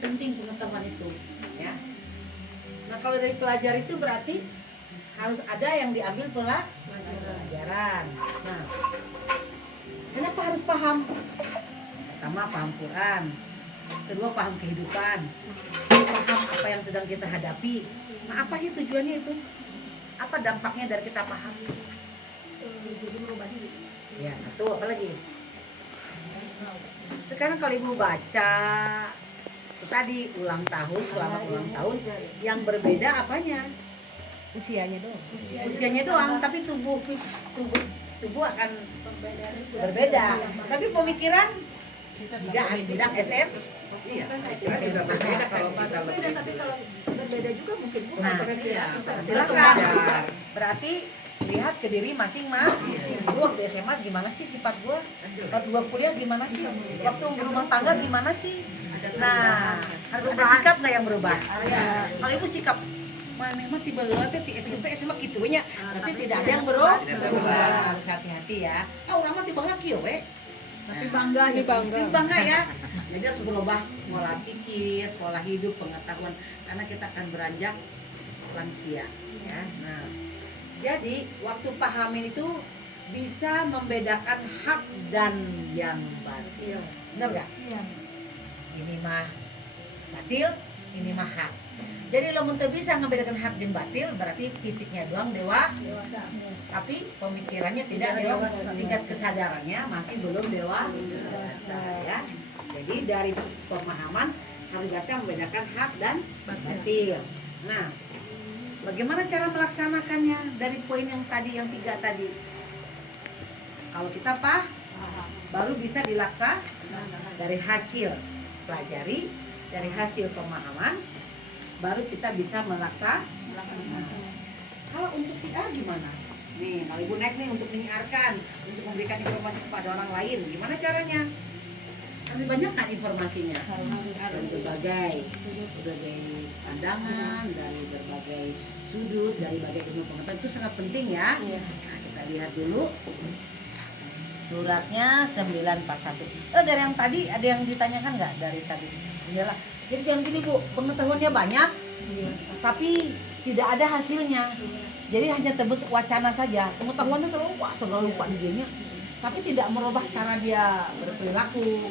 penting pengetahuan itu, ya. Nah kalau dari pelajar itu berarti harus ada yang diambil pelajaran. Nah, kenapa harus paham? Pertama paham Quran, kedua paham kehidupan, paham apa yang sedang kita hadapi. Nah apa sih tujuannya itu? Apa dampaknya dari kita paham? Jadi merubah diri. Ya satu, apa lagi? Sekarang kalau ibu baca itu tadi ulang tahun, selamat ulang tahun, yang berbeda apanya? Usianya doang. Usianya doang, tapi tubuh akan berbeda. Tapi pemikiran tidak SM. Iya, pikiran juga berbeda kalau kita Beda, lebih. tapi kalau berbeda juga mungkin Bu. Nah, Iya, silakan. belajar. Berarti lihat ke diri masing-masing. Gua waktu SMA gimana sih sifat gua? Waktu gua kuliah gimana sih? Waktu berumah tangga gimana sih? Nah, harus ada sikap nggak yang berubah? Kalau ibu sikap mana mah tiba teh di SMP SMA gitu nya. Berarti tidak ada yang berubah. Harus hati-hati ya. Orang mah tiba lagi we. Tapi bangga nih Bangga ya. Jadi harus berubah pola pikir, pola hidup, pengetahuan karena kita akan beranjak lansia ya. Nah, jadi waktu pahamin itu bisa membedakan hak dan yang batil. Benar nggak? Iya. Ini mah batil, ini mah hak. Jadi lo teu bisa membedakan hak dan batil berarti fisiknya doang Dewasa. tapi pemikirannya tidak dewasa, tingkat kesadarannya masih belum dewasa ya. Jadi dari pemahaman harus bisa membedakan hak dan batil. Nah, bagaimana cara melaksanakannya dari poin yang tadi, yang 3 tadi? Kalau kita baru bisa dilaksanakan dari hasil pelajari, dari hasil pemahaman, baru kita bisa melaksanakan. Kalau untuk si A gimana? Nih, kalau ibu naik nih untuk menyiarkan, untuk memberikan informasi kepada orang lain, gimana caranya? Harus banyak kan informasinya dari berbagai pandangan, dari berbagai sudut, dari berbagai ilmu pengetahuan itu sangat penting ya. Nah, kita lihat dulu suratnya 941. Dari yang tadi ada yang ditanyakan nggak dari tadi? Iyalah. Jadi yang gini Bu, pengetahuannya banyak, tapi tidak ada hasilnya. Jadi hanya terbentuk wacana saja. Pengetahuannya terlalu wah selalu lupa dirinya, tapi tidak merubah cara dia berperilaku,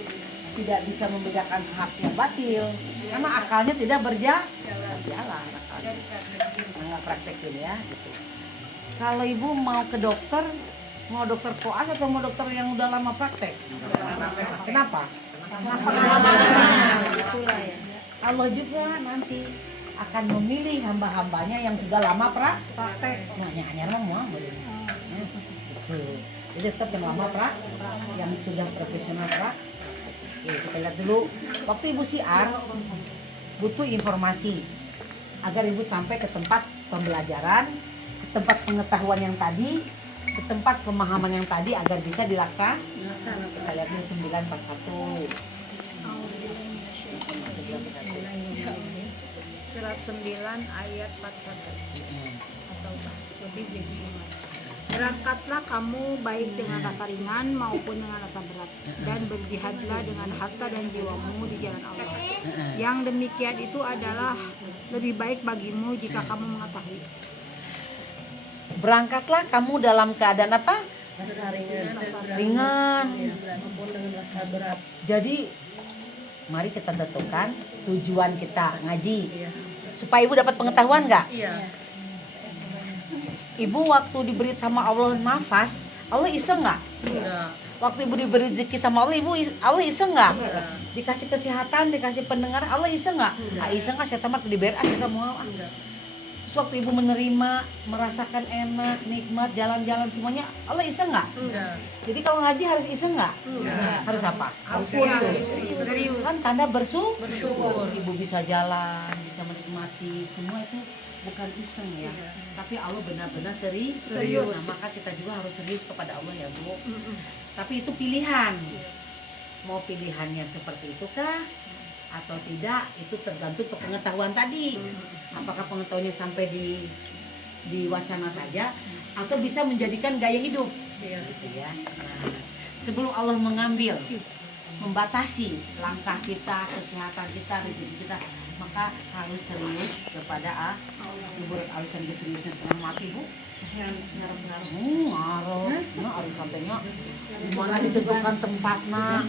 tidak bisa membedakan hak yang batil, karena akalnya tidak berjalan. Nggak praktekin ya. Gitu. Kalau ibu mau ke dokter, mau dokter koas atau mau dokter yang udah lama praktek? Kenapa? Itulah ya. Allah juga nanti akan memilih hamba-hambanya yang sudah lama praktek. Hanya mah gitu. Jadi tetap yang lama yang sudah profesional Oke, kita lihat dulu. Waktu ibu siar butuh informasi agar ibu sampai ke tempat pembelajaran, ke tempat pengetahuan yang tadi, ke tempat pemahaman yang tadi agar bisa dilaksanakan. Kita lihat dulu 941. Surat 9 ayat 41 atau lebih sih. Berangkatlah kamu baik dengan rasa ringan maupun dengan rasa berat, dan berjihadlah dengan harta dan jiwamu di jalan Allah. Yang demikian itu adalah lebih baik bagimu jika kamu mengetahui. Berangkatlah kamu dalam keadaan apa? Rasa ringan. Ringan. Maupun dengan rasa berat. Jadi mari kita tentukan tujuan kita ngaji. Iya. Supaya ibu dapat pengetahuan nggak? Iya. Ibu waktu diberi sama Allah nafas, Allah iseng nggak? Enggak. Waktu ibu diberi rezeki sama Allah, Allah iseng nggak? Enggak. Dikasih kesehatan, dikasih pendengaran, Allah iseng nggak? Iseng nggak? Saya tamat diberi, kita mau. Enggak. Terus waktu ibu menerima, merasakan enak, nikmat, jalan-jalan semuanya, Allah iseng nggak? Enggak. Jadi kalau ngaji harus iseng nggak? Enggak. Harus apa? Serius. Kan tanda bersyukur. Bersyukur. Ibu bisa jalan, bisa menikmati, semua itu bukan iseng ya. Tapi Allah benar-benar serius. Nah, maka kita juga harus serius kepada Allah ya Bu. Tapi itu pilihan. Mau pilihannya seperti itu kah atau tidak, itu tergantung ke pengetahuan tadi. Apakah pengetahuannya sampai di wacana saja atau bisa menjadikan gaya hidup. Iya. Gitu ya. Nah, sebelum Allah mengambil membatasi langkah kita, kesehatan kita, rezeki kita, maka harus serius kepada ibu alisan seriusnya setengah mati bu. Ngaruh, nah harus santainya mana ditentukan tempatnya,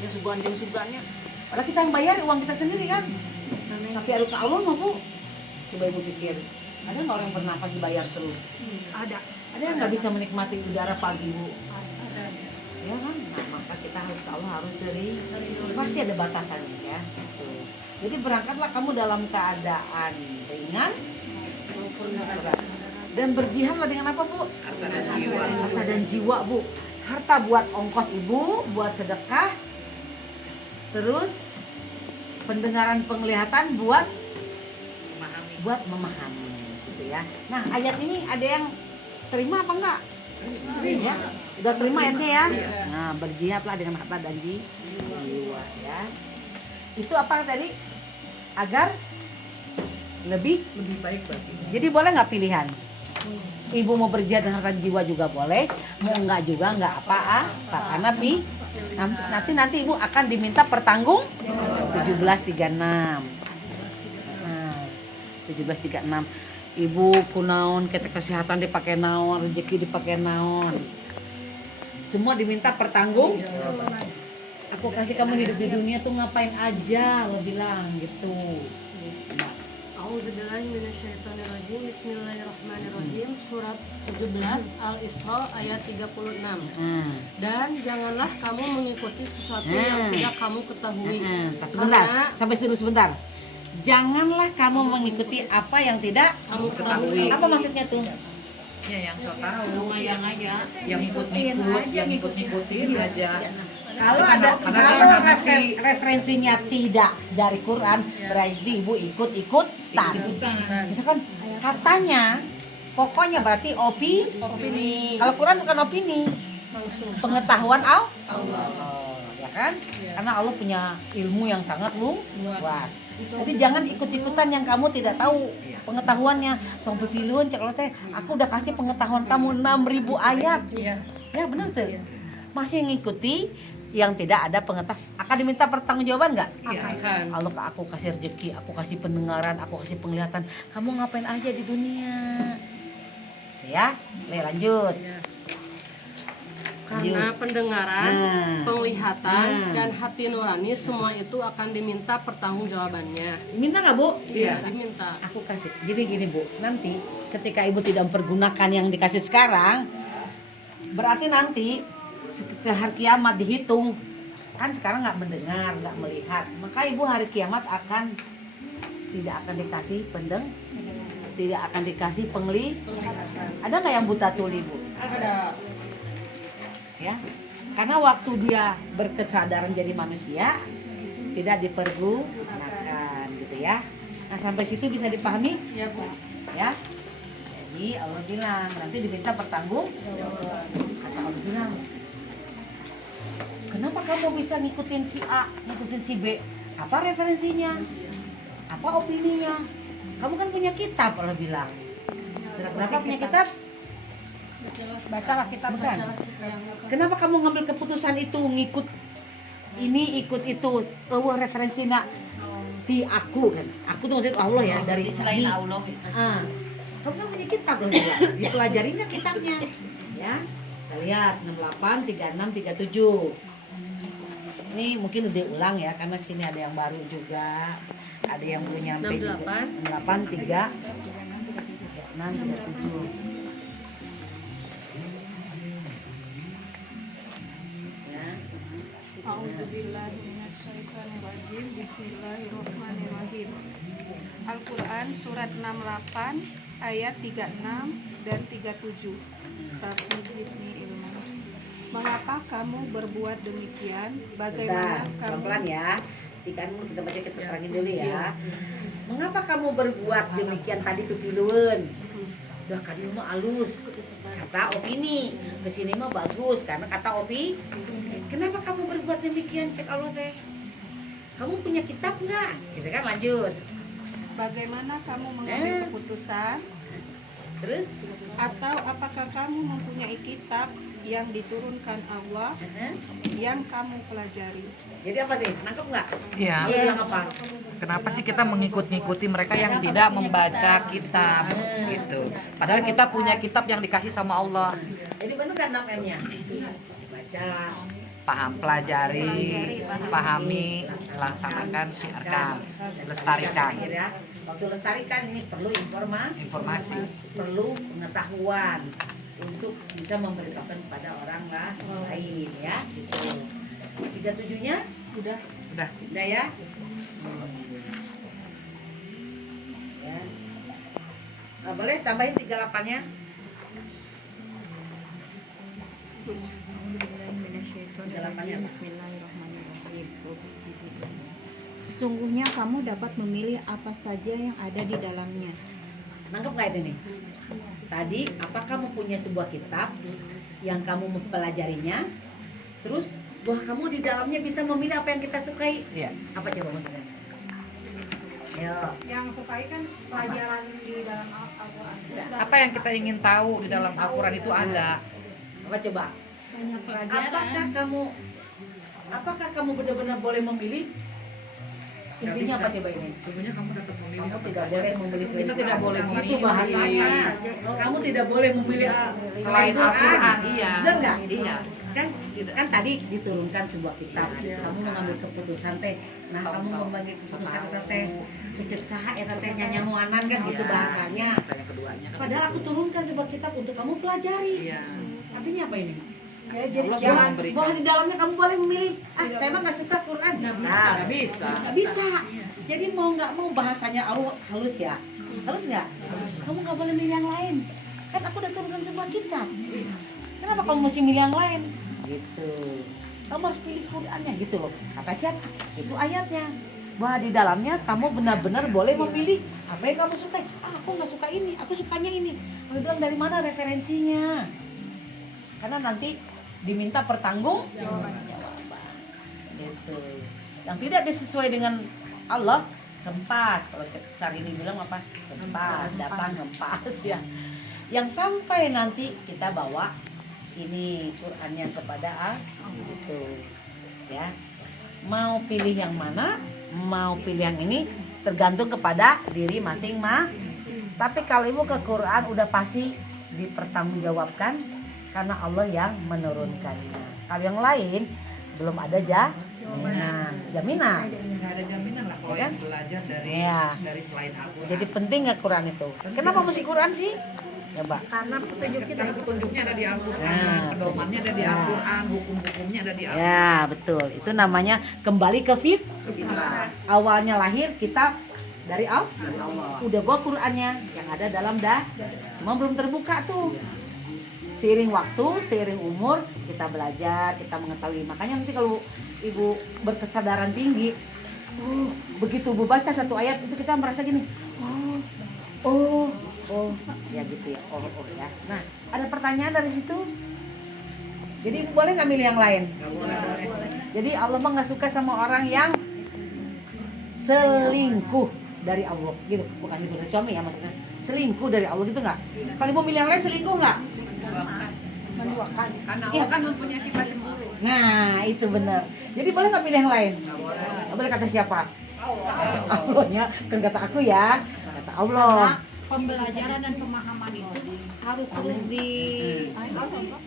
ya sugannya. Padahal kita yang bayar uang kita sendiri kan, tapi harus ke Allah mah bu. Coba ibu pikir, ada nggak orang yang bernafas dibayar terus? Ada. Ada yang nggak bisa menikmati udara pagi bu? Ya kan, nah maka kita harus ke Allah harus serius. Pasti ada batasannya ya. Tuh. Jadi berangkatlah kamu dalam keadaan ringan maupun berat. Dan berjihadlah dengan apa bu? Harta dan jiwa. Harta dan jiwa bu. Harta buat ongkos ibu, buat sedekah. Terus pendengaran penglihatan buat memahami gitu ya. Nah ayat ini ada yang terima apa enggak? Ya, udah terima ayatnya ya. Nah berjihadlah dengan harta dan jiwa ya. Itu apa tadi? Agar lebih baik bagi. Jadi boleh nggak pilihan? Ibu mau berjihad dengan harta jiwa juga boleh, mau enggak juga enggak apa-apa. Karena nanti ibu akan diminta pertanggung 1736. Nah, 1736. Ibu kunaon, kesehatan dipakai naon, rezeki dipakai naon. Semua diminta pertanggung. Aku kasih kamu hidup di dunia tuh ngapain aja, lo bilang gitu. A'udzubillahi minasyaitonirrajim. Bismillahirrahmanirrahim. Surat 17 Al-Isra ayat 36. Dan janganlah kamu mengikuti sesuatu yang tidak kamu ketahui. Sebentar, sampai dulu sebentar. Janganlah kamu mengikuti apa yang tidak Kamu ketahui. Apa maksudnya tuh? Ya yang so tahu, Yang aja. yang ngikutin aja. Kalau referensinya tidak dari Quran, berarti ibu ikut-ikutan. Misalkan katanya, pokoknya berarti opini. Kalau Quran bukan opini, pengetahuan Allah, ya kan? Karena Allah punya ilmu yang sangat luas. Jadi jangan ikut-ikutan yang kamu tidak tahu pengetahuannya. Tong pipiluan cek lo teh, aku udah kasih pengetahuan kamu 6.000 ayat. Ya benar tuh. Masih ngikuti yang tidak ada pengetahuan, akan diminta pertanggungjawaban nggak? Akan. Allah aku kasih rezeki, aku kasih pendengaran, aku kasih penglihatan. Kamu ngapain aja di dunia? Ya, lanjut. Karena pendengaran, Nah. penglihatan, Nah. dan hati nurani semua itu akan diminta pertanggungjawabannya. Minta nggak bu? Iya, diminta. Aku kasih. Gini bu, nanti ketika ibu tidak mempergunakan yang dikasih sekarang, berarti nanti setelah hari kiamat dihitung, kan sekarang nggak mendengar, nggak melihat, maka ibu hari kiamat tidak akan dikasih tidak akan dikasih penglihatan. Ada nggak yang buta tuli bu? Ada. Ya, karena waktu dia berkesadaran jadi manusia tidak dipergunakan gitu ya. Nah sampai situ bisa dipahami? Iya, Bu. Ya. Jadi Allah bilang nanti diminta pertanggung. Kata Allah bilang, kenapa kamu bisa ngikutin si A, ngikutin si B? Apa referensinya? Apa opininya? Kamu kan punya kitab, Allah bilang. Surat berapa punya kitab? Bacalah kitab Bukan. Kenapa kamu ngambil keputusan itu ngikut ini ikut itu? Oh referensinya di aku kan? Aku tuh maksud Allah ya dari Selain di. Allah. Kamu kan punya kitab loh, dipelajarinya kitabnya, ya. Kita lihat 68, 36, 37. Ini mungkin udah ulang ya, karena sini ada yang baru juga, ada yang belum nyampe 68. juga. 68, 3, 36, 37. A'udzubillahiminasyaitonirrajim. Bismillahirrahmanirrahim. Al-Quran surat 68 ayat 36 dan 37. Tafizibni ilmu. Mengapa kamu berbuat demikian? Bagaimana kamu Pelan-pelan ya. Kan kita baca keterangan dulu ya. Mengapa kamu berbuat demikian tadi tuh piluan? Udah kan mah halus. Kata opini, kesini mah bagus karena kata opi. Kenapa kamu berbuat demikian? Cek Allah teh. Kamu punya kitab nggak? Kita kan lanjut. Bagaimana kamu mengambil keputusan? Terus Atau apakah kamu mempunyai kitab yang diturunkan Allah yang kamu pelajari. Jadi apa nih? Nangkep nggak? Iya. Dia bilang apa? Kenapa sih kita mengikuti mereka yang tidak membaca kitab gitu? Padahal kita punya kitab yang dikasih sama Allah. Jadi benar kan 6M-nya? Baca, Paham, pelajari, pahami, laksanakan, siarkan, lestarikan. terakhir ya. Waktu lestarikan ini perlu Informasi. perlu pengetahuan untuk bisa memberitahukan kepada orang lain ya. Gitu. 37-nya Udah. Udah. udah ya. Ya. Boleh tambahin 38-nya? Bismillahirrahmanirrahim. Sesungguhnya kamu dapat memilih apa saja yang ada di dalamnya. Nangkep nggak itu nih? Tadi apa kamu punya sebuah kitab yang kamu mempelajarinya, terus bahwa kamu di dalamnya bisa memilih apa yang kita sukai. Iya. Apa coba maksudnya? Ayo. Yang sukai kan pelajaran di dalam Al-Quran. Apa yang kita ingin tahu di dalam Al-Quran itu ada. Apa coba? Banyak pelajaran. Apakah kamu benar-benar boleh memilih? Nggak Intinya bisa. apa coba ini? Tentunya kamu tetap memilih Kamu apa tidak saja. boleh memilih selain Kita tidak Al-Quran. boleh memilih. Itu bahasanya. Kamu tidak boleh memilih Selain Al-Quran, iya. Benar nggak? Iya. Kan tadi diturunkan sebuah kitab. Kamu mengambil keputusan teh. Nah, Tahu, kamu tahu. mengambil keputusan Tahu. teh. Kecek saha eta teh nyanyamuanan kan gitu Iya. bahasanya. Bahasanya keduanya kan Padahal aku gitu. turunkan sebuah kitab untuk kamu pelajari. Iya. Artinya apa ini? Ya, jadi Allah sudah jangan memberikan. Bahwa di dalamnya kamu boleh memilih. Saya mah nggak suka Quran. Nggak bisa. Nggak bisa. Jadi mau nggak mau bahasanya Allah halus ya. Halus nggak? Kamu nggak boleh milih yang lain. Kan aku udah turunkan sebuah kitab. Kenapa kamu mesti milih yang lain? Gitu. Kamu harus pilih Qurannya gitu loh. Kata siapa? Itu ayatnya. Bahwa di dalamnya kamu benar-benar boleh memilih apa yang kamu suka. Aku nggak suka ini, aku sukanya ini. Kamu bilang dari mana referensinya? Karena nanti diminta pertanggungjawaban. Gitu. Yang tidak sesuai dengan Allah, hempas. Kalau Syahrini bilang apa? Hempas, datang hempas ya. Yang sampai nanti kita bawa ini Qurannya kepada Allah gitu. Ya. Mau pilih yang mana? Mau pilih yang ini tergantung kepada diri masing-masing. Tapi kalau ibu ke Quran udah pasti dipertanggungjawabkan karena Allah yang menurunkannya. Kalau yang lain belum ada jaminan. Nggak ada jaminan lah kalau Ya kan? yang belajar Iya. dari selain Al-Quran. Jadi penting nggak Quran itu? Kenapa mesti Quran sih? Coba. karena petunjuk kita Karena petunjuknya ada di Al-Quran, Nah, pedomannya ada di nah. Al-Quran, hukum-hukumnya ada di Al-Quran. Ya betul. Itu namanya kembali ke Fitrah. awalnya lahir kita dari Dan Allah. udah bawa Qurannya yang ada dalam cuma belum terbuka tuh. Seiring waktu, seiring umur kita belajar, kita mengetahui. Makanya nanti kalau ibu berkesadaran tinggi, begitu ibu baca satu ayat itu kita merasa gini, oh, ya gitu ya, oh ya. Nah, ada pertanyaan dari situ. Jadi ibu boleh nggak milih yang lain? Nggak boleh. Jadi Allah mah nggak suka sama orang yang selingkuh dari Allah, gitu. Bukan ibu dari suami ya maksudnya. Selingkuh dari Allah gitu nggak? Kalau ibu milih yang lain selingkuh nggak? menduakan. Karena Iya. Allah kan mempunyai sifat cemburu. Nah itu benar. Jadi boleh nggak pilih yang lain? Nggak boleh. Nggak boleh kata siapa? Allah. Allahnya, kan kata aku ya, kata Allah. Pembelajaran dan pemahaman itu harus terus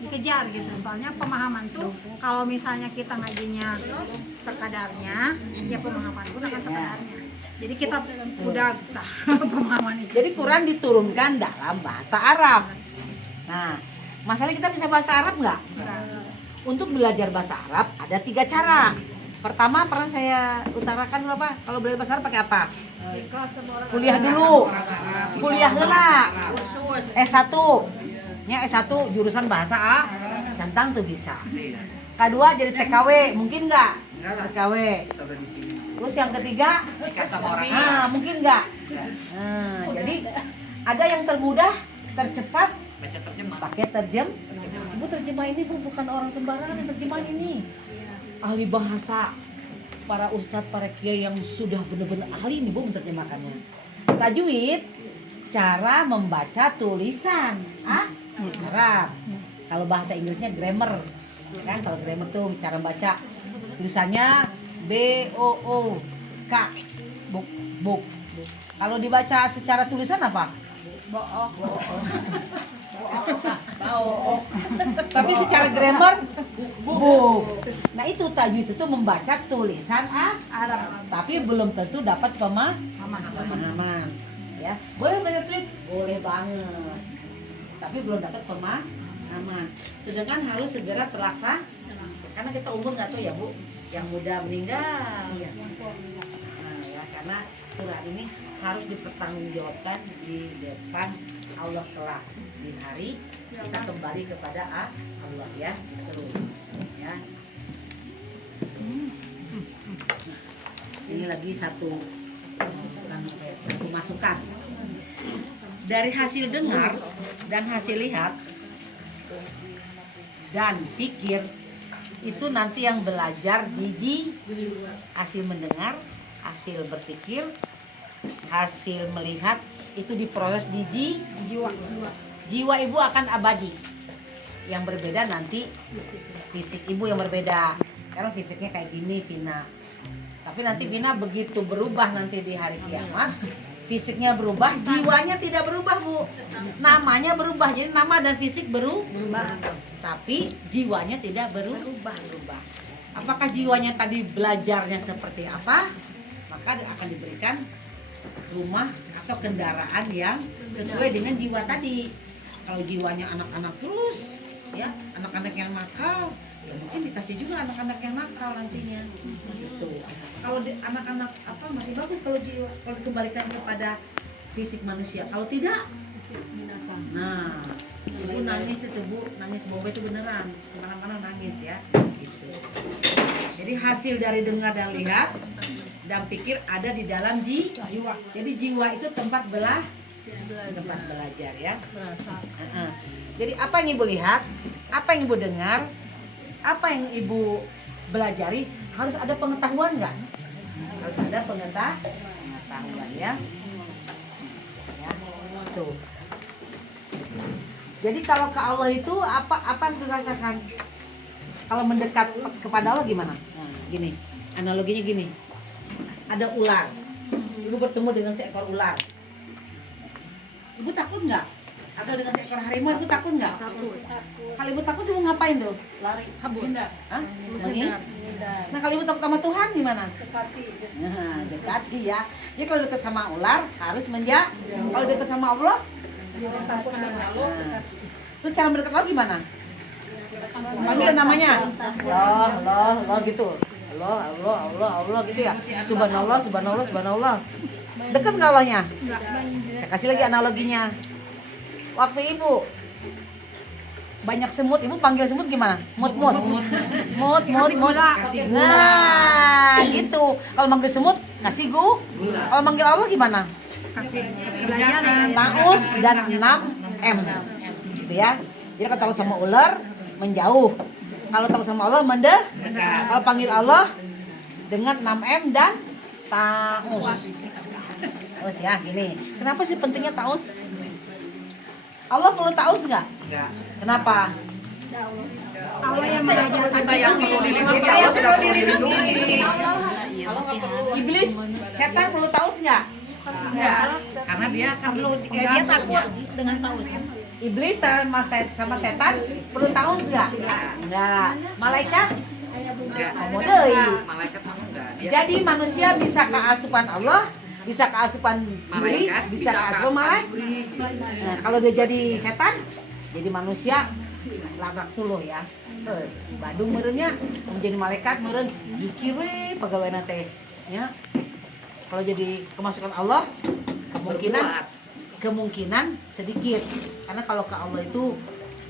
dikejar gitu. Soalnya pemahaman tuh kalau misalnya kita ngajinya sekadarnya, ya pemahaman pun akan sekadarnya. Jadi kita udah pemahaman itu. Jadi Quran diturunkan dalam bahasa Arab. Nah, masalahnya kita bisa bahasa Arab nggak? Untuk belajar bahasa Arab ada 3 cara. Pertama pernah saya utarakan apa? Kalau belajar bahasa Arab pakai apa? Kuliah dulu. Kuliah heula. S1. Nya S1 jurusan bahasa Centang tuh bisa. Kedua jadi TKW, mungkin nggak? Enggak lah. TKW. Kita udah di sini. Terus yang ketiga, Nikah sama orang nah mungkin nggak? Ya, Nah, jadi ada yang termudah, tercepat, baca terjemah. pakai Ibu terjemah ini Bu bukan orang sembarangan yang terjemahan ini. Ahli bahasa, para ustadz, para kiai yang sudah benar-benar ahli ini Bu menerjemahkannya. Tajwid, cara membaca tulisan Arab. Kalau bahasa Inggrisnya grammar. Kan kalau grammar tuh cara baca tulisannya B-O-O-K. Book, book. Kalau dibaca secara tulisan apa? Tapi secara grammar book. Nah itu tajwid itu membaca tulisan Arab, tapi belum tentu dapat pemahaman. Ya, boleh belajar tajwid? Boleh banget. Tapi belum dapat pemahaman. Sedangkan harus segera terlaksana. Karena kita umur nggak tahu ya Bu, yang muda meninggal. Nah, ya karena Quran ini harus dipertanggungjawabkan di depan Allah kelak di hari kita kembali kepada Allah ya gitu ya. Ini lagi satu masukan dari hasil dengar dan hasil lihat dan pikir itu nanti yang belajar di hasil mendengar, hasil berpikir, hasil melihat itu diproses di jiwa ibu akan abadi. Yang berbeda nanti fisik ibu yang berbeda. Sekarang fisiknya kayak gini Vina. Tapi nanti Vina begitu berubah nanti di hari kiamat, fisiknya berubah, jiwanya tidak berubah Bu. Namanya berubah, jadi nama dan fisik berubah. Tapi jiwanya tidak berubah. Apakah jiwanya tadi belajarnya seperti apa? Maka akan diberikan rumah atau kendaraan yang sesuai dengan jiwa tadi. Kalau jiwanya anak-anak terus, ya anak-anak yang nakal, ya mungkin dikasih juga anak-anak yang nakal nantinya. Gitu. Kalau anak-anak apa masih bagus kalau jiwa, kalau dikembalikan kepada fisik manusia. Kalau tidak, nah, ibu nangis itu Bu, nangis boba itu beneran, kemana-mana nangis ya. Gitu. Jadi hasil dari dengar dan lihat dan pikir ada di dalam jiwa. Jadi jiwa itu tempat tempat belajar ya. Jadi apa yang ibu lihat, apa yang ibu dengar, apa yang ibu belajari harus ada pengetahuan nggak? Harus ada pengetahuan ya. Tuh. Jadi kalau ke Allah itu apa yang dirasakan? Kalau mendekat kepada Allah gimana? Nah, gini, analoginya gini. Ada ular. Ibu bertemu dengan seekor ular. Ibu takut nggak? Atau dengan seekor harimau ibu takut nggak? Takut. Kalau ibu takut ibu ngapain tuh? Lari, kabur. Hah? Nah kalau ibu takut sama Tuhan gimana? Dekati. Nah, dekati ya. Jadi kalau dekat sama ular harus menjauh. Kalau dekat sama Allah, takut sama Allah. Itu cara mendekat Allah gimana? Panggil namanya. Allah gitu. Allah gitu ya. Subhanallah. Dekat nggak Allahnya? Saya kasih lagi analoginya. Waktu ibu banyak semut, ibu panggil semut gimana? Mut. Kasih gula. Nah, gitu. Kalau manggil semut, kasih gula. Kalau manggil Allah gimana? Kasih pelajaran. Taus dan 6M. Gitu ya. Jadi kalau takut sama ular, menjauh. Kalau takut sama Allah, mendekat. Kalau panggil Allah dengan 6M dan taus. Taus ya, gini. Kenapa sih pentingnya taus? Allah perlu taus nggak? Enggak. Kenapa? Allah yang mengajar Kita yang perlu dilindungi, Allah tidak perlu dilindungi. Iblis, setan perlu taus nggak? Enggak, karena dia akan dia takut dengan taus. Iblis sama setan perlu taus nggak? Enggak. Malaikat? enggak. Mau deui. Malaikat mah enggak. Dia Jadi manusia bisa keasupan Allah, bisa keasupan diri, malaikat bisa keasupan malaikat. Nah, kalau dia jadi setan, jadi manusia labrak tuluh ya. Badung merenya menjadi malaikat meren zikir we pegawai teh ya. Kalau jadi kemasukan Allah kemungkinan sedikit. Karena kalau ke Allah itu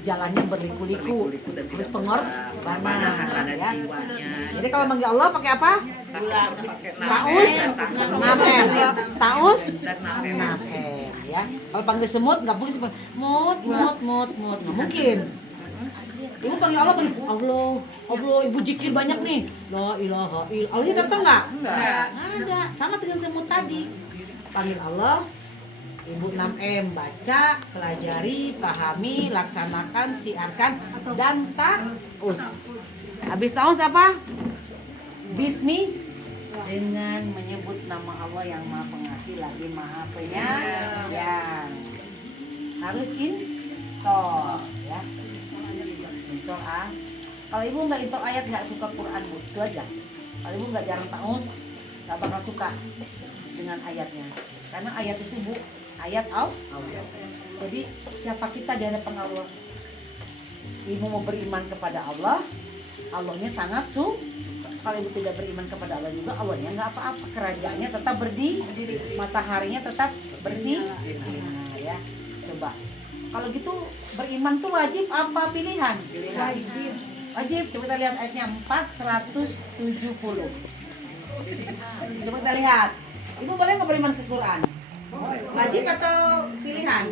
jalannya berliku-liku, terus pengorbanan ya. Jadi kalau manggil Allah pakai apa? Taus 6M. Taus 6M ya. Kalau panggil semut nggak mungkin mut. Nggak mungkin. Ibu panggil Allah, Allah, ibu zikir banyak nih. La ilaha illallah. Allahnya datang nggak? Nggak ada. Sama dengan semut tadi. Panggil Allah, Ibu 6M, baca, pelajari, pahami, laksanakan, siarkan, dan ta'us. Habis ta'us apa? Bismi, dengan menyebut nama Allah yang Maha Pengasih lagi Maha Penyayang. Harus install ya. Install Kalau ibu nggak install ayat, nggak suka Quran, Bu, itu aja. Kalau ibu nggak jarang ta'us, nggak bakal suka dengan ayatnya. Karena ayat itu, Bu, ayat Allah. Jadi siapa kita di hadapan Allah? Ibu mau beriman kepada Allah, Allahnya sangat kalau ibu tidak beriman kepada Allah juga, Allahnya nggak apa-apa. Kerajaannya tetap berdiri, mataharinya tetap bersih. Nah, ya, coba. Kalau gitu beriman tuh wajib apa pilihan? Wajib. Wajib. Coba kita lihat ayatnya 470. Coba kita lihat. Ibu boleh nggak beriman ke Quran? Wajib atau pilihan?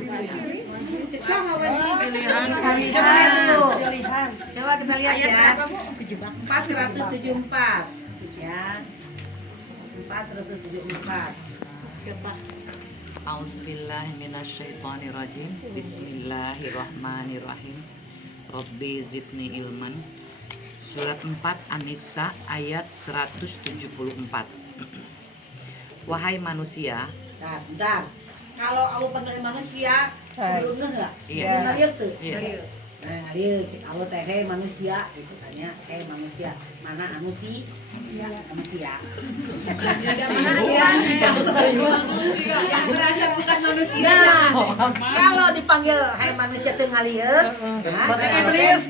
Cek sama wajib. Pilihan. Coba lihat dulu. Pilihan. Coba kita lihat ya. 474. Ya. 474. Siapa? Auzubillahiminasyaitonirrajim. Bismillahirrahmanirrahim. Rabbi zidni ilman. Surat 4 An-Nisa ayat 174. Wahai manusia. Nah, sebentar. Kalau Allah panggil manusia, perlu enggak? Iya. Ngalir tuh. Iya. Nah, ngalir cek Allah teh hey manusia, itu tanya hey manusia. Mana manusia? Manusia. Yang merasa bukan manusia. Nah, kalau dipanggil hai manusia teh ngalir, berarti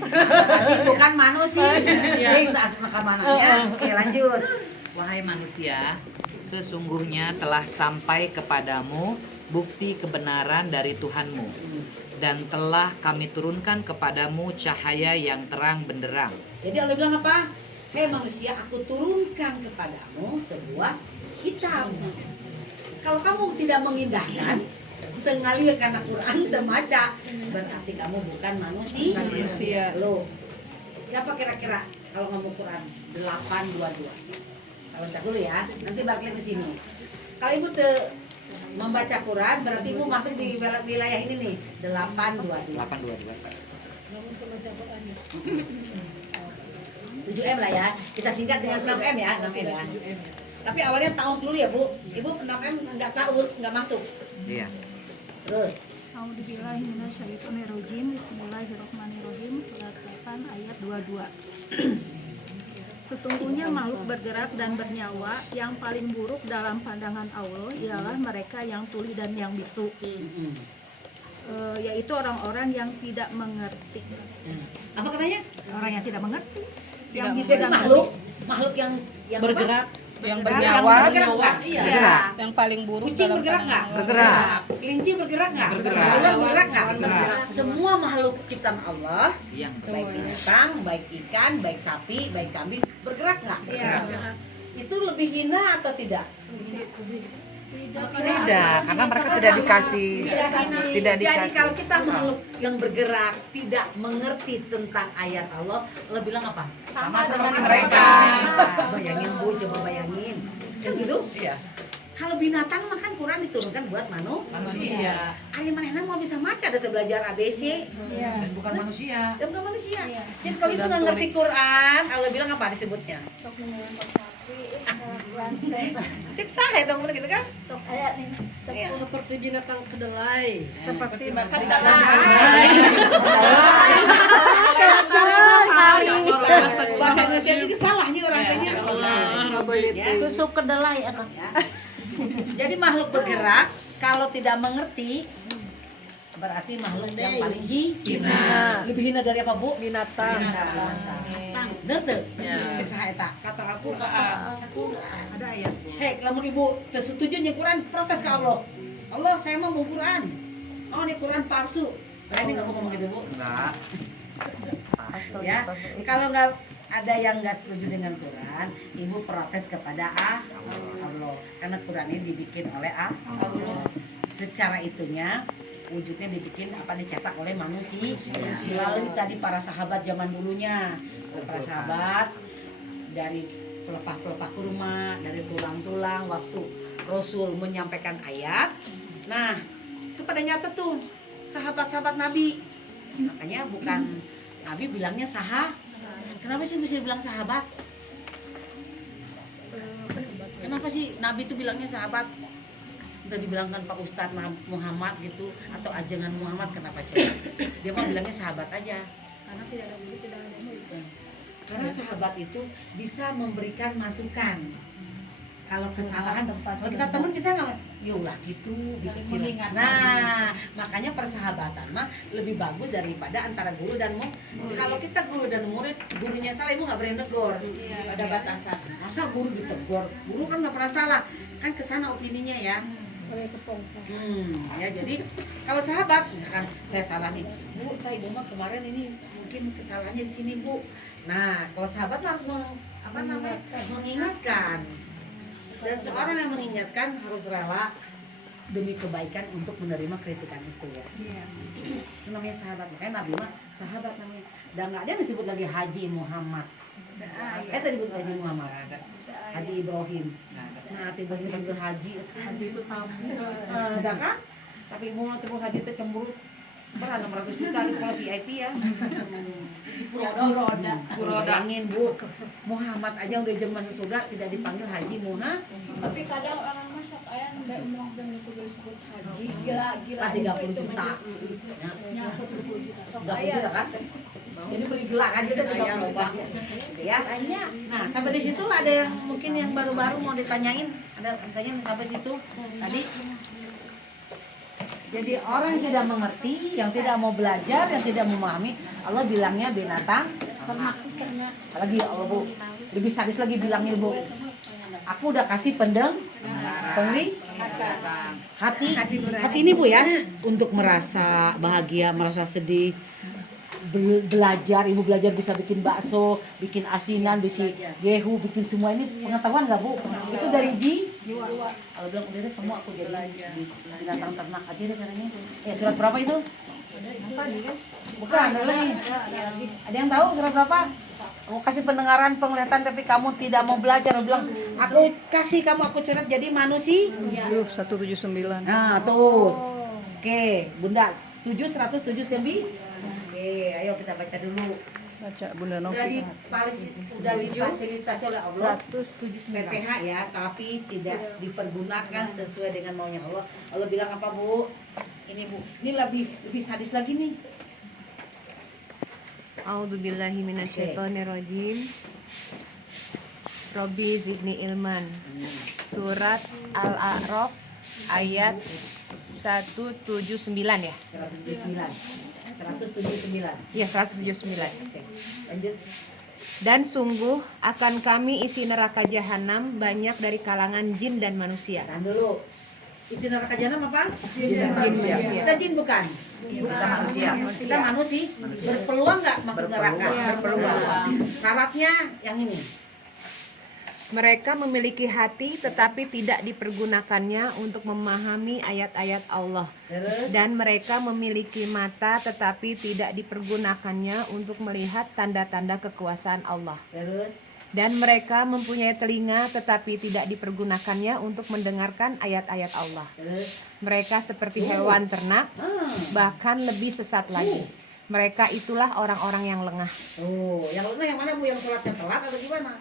bukan manusia. Itu asma kamananya. Oke, lanjut. Wahai manusia, sesungguhnya telah sampai kepadamu bukti kebenaran dari Tuhanmu, dan telah kami turunkan kepadamu cahaya yang terang benderang. Jadi Allah bilang apa? Hei manusia, aku turunkan kepadamu sebuah kitab. Kalau kamu tidak mengindahkan, tengalir karena Quran terbaca, berarti kamu bukan manusia. Loh, siapa kira-kira kalau ngomong Quran 822? Kalau cek dulu ya, nanti balik lagi ke sini. Kalau ibu membaca Quran, berarti ibu masuk di wilayah ini nih, 822. 7M lah ya, kita singkat dengan 6M ya, 6M ya. Tapi awalnya taus dulu ya Bu, ibu 6M nggak taus, nggak masuk. Iya. Terus, A'udzubillahiminasyaitonirrajim. Bismillahirrahmanirrahim. Surat 8 ayat 22. Sesungguhnya makhluk bergerak dan bernyawa yang paling buruk dalam pandangan Allah ialah mereka yang tuli dan yang bisu, yaitu orang-orang yang tidak mengerti. apa katanya? Orang yang tidak mengerti, yang bisu Jadi dan makhluk yang Bergerak. Yang bernyawa, bergerak nggak? Bergerak. Yang paling buruk Kucing dalam bergerak nggak? Bergerak. Kelinci bergerak nggak? Bergerak. Ular bergerak nggak? Bergerak. Semua makhluk ciptaan Allah, Yang baik binatang, baik ikan, baik sapi, baik kambing, bergerak nggak? Itu lebih hina atau tidak? tidak, karena mereka tidak dikasih. Tidak Jadi dikasih. kalau kita makhluk yang bergerak tidak mengerti tentang ayat Allah, Allah bilang apa? Sama seperti Mereka. mereka. Bayangin Bu, coba bayangin. Kan gitu? Iya. Kalau binatang makan Quran diturunkan buat Manusia. Ari manehna mau bisa maca ada belajar ABC. Dan bukan manusia. Dan bukan manusia. Jadi kalau ibu nggak ngerti Quran, Allah bilang apa disebutnya? Cek sahe dong bener gitu kan? Iya. Seperti binatang kedelai. seperti Bahasa Indonesia itu salahnya orang tanya. Ya. susu kedelai apa? Ya. Jadi makhluk bergerak kalau tidak mengerti berarti makhluk yang paling hina. Lebih hina dari apa Bu? Binatang. Bener tuh? Cek saha eta. Kata aku Quran. Ada ayatnya. Hei, kalau ibu setuju nih Quran, protes ke Allah. Allah, saya mau Quran. Oh, ini Quran palsu. Berani nggak ngomong gitu Bu? enggak. Ya, kalau nggak ada yang nggak setuju dengan Quran, ibu protes kepada Allah. Karena Quran ini dibikin oleh Allah. Secara itunya wujudnya dibikin dicetak oleh manusia. Lalu tadi para sahabat zaman dulunya, para sahabat dari pelepah-pelepah kurma, dari tulang-tulang waktu Rasul menyampaikan ayat. Nah, itu pada nyata tuh sahabat-sahabat Nabi. Makanya bukan Nabi bilangnya kenapa sih bisa dibilang sahabat? Kenapa sih Nabi itu bilangnya sahabat? Entah dibilangkan Pak Ustadz Muhammad gitu atau ajengan Muhammad, kenapa coba? Dia mah bilangnya sahabat aja. Karena tidak ada wujud, tidak ada ilmu. Karena sahabat itu bisa memberikan masukan. Kalau kesalahan, kalau kita teman bisa nggak? Yulah gitu, bisa cerita. Nah, makanya persahabatan mah lebih bagus daripada antara guru dan murid. Kalau kita guru dan murid, gurunya salah, ibu nggak berani tegur. Ada batasan. Masa guru ditegur? Guru kan nggak pernah salah. Kan kesana opininya ya. Ya jadi kalau sahabat, kan saya salah nih, Bu, saya ibu mah kemarin ini mungkin kesalahannya di sini Bu. Nah, kalau sahabat harus mengingatkan. Dan seorang yang mengingatkan harus rela demi kebaikan untuk menerima kritikan itu ya. Itu namanya sahabat. Makanya Nabi mah sahabat namanya. Dan nggak ada yang disebut lagi Haji Muhammad. Tadi disebut Haji Muhammad. Haji Ibrahim. Nah, tiba-tiba panggil Haji. Haji itu tamu. Enggak kan? Tapi mau terus Haji itu cemburu. Berapa 600 juta gitu kalau VIP ya. Bayangin Bu, Muhammad aja udah jam masuk surga tidak dipanggil Haji Muhammad. Tapi kadang orang masak ayah udah umroh dan itu disebut haji. Gila. 30 juta. Ya. 30 juta kan? Jadi beli gelang aja udah 30 juta. Gitu ya. Nah, sampai di situ ada yang mungkin yang baru-baru mau ditanyain. Ada pertanyaan sampai situ tadi. Jadi orang yang tidak mengerti, yang tidak mau belajar, yang tidak memahami, Allah bilangnya binatang ternak. Apalagi Allah Bu, lebih sadis lagi bilangnya Bu. Aku udah kasih hati ini Bu ya, untuk merasa bahagia, merasa sedih, belajar, ibu belajar bisa bikin bakso, bikin asinan, bikin gehu, bikin semua ini pengetahuan nggak Bu? Itu dari jiwa. Kalau bilang udah deh kamu aku jadi binatang ternak aja deh katanya. Ya surat berapa itu? Bukan, ada lagi. Ada yang tahu surat berapa? Aku kasih pendengaran, penglihatan, tapi kamu tidak mau belajar. Aku bilang, aku kasih kamu, aku coret jadi manusia. 179. Nah tuh, oke, Bunda 179. Oke, ayo kita baca dulu. Baca Bunda Novi. Sudah difasilitasi oleh Allah 179 PPH ya, tapi tidak dipergunakan sesuai dengan maunya Allah. Allah bilang apa Bu? Ini Bu, ini lebih sadis lagi nih. A'udzubillahi minasyaitonirrajim. Robbi zidni ilman. Surat Al-A'raf ayat 179 ya. 179. Iya, 179. Oke, lanjut. Dan sungguh akan kami isi neraka jahanam banyak dari kalangan jin dan manusia. Tahan dulu. Isi neraka jahanam apa? Jin dan manusia. Kita jin bukan? Kita manusia. Kita manusia. Berpeluang nggak masuk neraka? Berpeluang. Syaratnya yang ini. Mereka memiliki hati tetapi tidak dipergunakannya untuk memahami ayat-ayat Allah. Terus? Dan mereka memiliki mata tetapi tidak dipergunakannya untuk melihat tanda-tanda kekuasaan Allah. Terus? Dan mereka mempunyai telinga tetapi tidak dipergunakannya untuk mendengarkan ayat-ayat Allah. Terus? Mereka seperti hewan ternak, bahkan lebih sesat lagi. Mereka itulah orang-orang yang lengah. Oh, yang lengah yang mana Bu? Yang sholatnya telat atau gimana?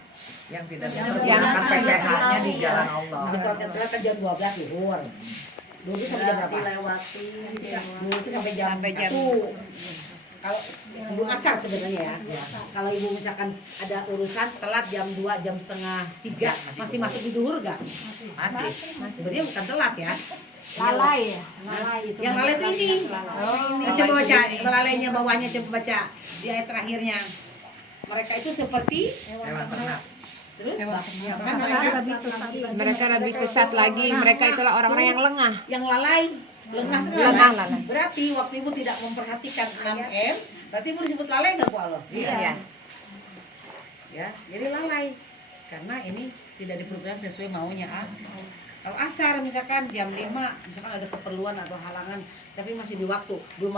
Yang tidak mempergunakan PPH-nya di jalan Allah. Yang sholatnya telat kan jam 12 zuhur. Dulu sampai jam berapa? Dulu itu sampai jam 1. Kalau sebelum asar sebenarnya ya. Kalau ibu misalkan ada urusan telat jam 2, jam setengah 3, masih masuk di duhur gak? Masih. Sebenarnya bukan telat ya. Lalai ya. Yang lalai itu ini. Nah, coba baca lalainya bawahnya, coba baca di ayat terakhirnya. Mereka itu seperti Hewan ternak. terus bahkan Mereka lebih sesat lagi. Mereka itulah orang-orang yang lengah. yang lalai. Lengah itu Lengah, lalai. lalai. Berarti waktu ibu tidak memperhatikan 6M, berarti ibu disebut lalai nggak Bu Allah? Iya. Ya, jadi lalai karena ini tidak dipergunakan sesuai maunya Kalau asar misalkan jam 5, misalkan ada keperluan atau halangan, tapi masih di waktu, belum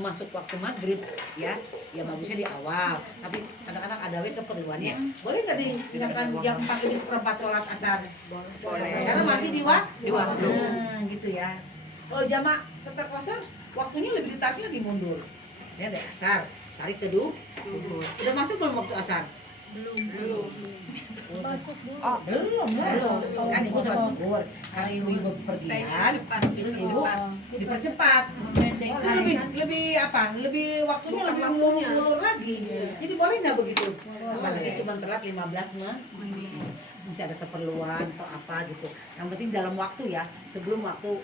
masuk waktu maghrib, ya bagusnya di awal. Tapi kadang-kadang ada keperluannya, boleh nggak misalkan jam 4:04 sholat asar? Boleh. Karena masih di waktu. Di waktu. Nah, gitu ya. Kalau jamak serta kosor, waktunya lebih ditarik lagi mundur. Ya, dari asar, tarik ke duhur. Udah masuk belum waktu asar? Belum lah. Kan ibu sholat zuhur. Karena ibu pergian, terus ibu dipercepat. Itu lebih apa? Lebih waktunya lebih mulur lagi. Jadi boleh nggak begitu? Apalagi cuma telat 15 menit. Bisa ada keperluan atau apa gitu. Yang penting dalam waktu ya, sebelum waktu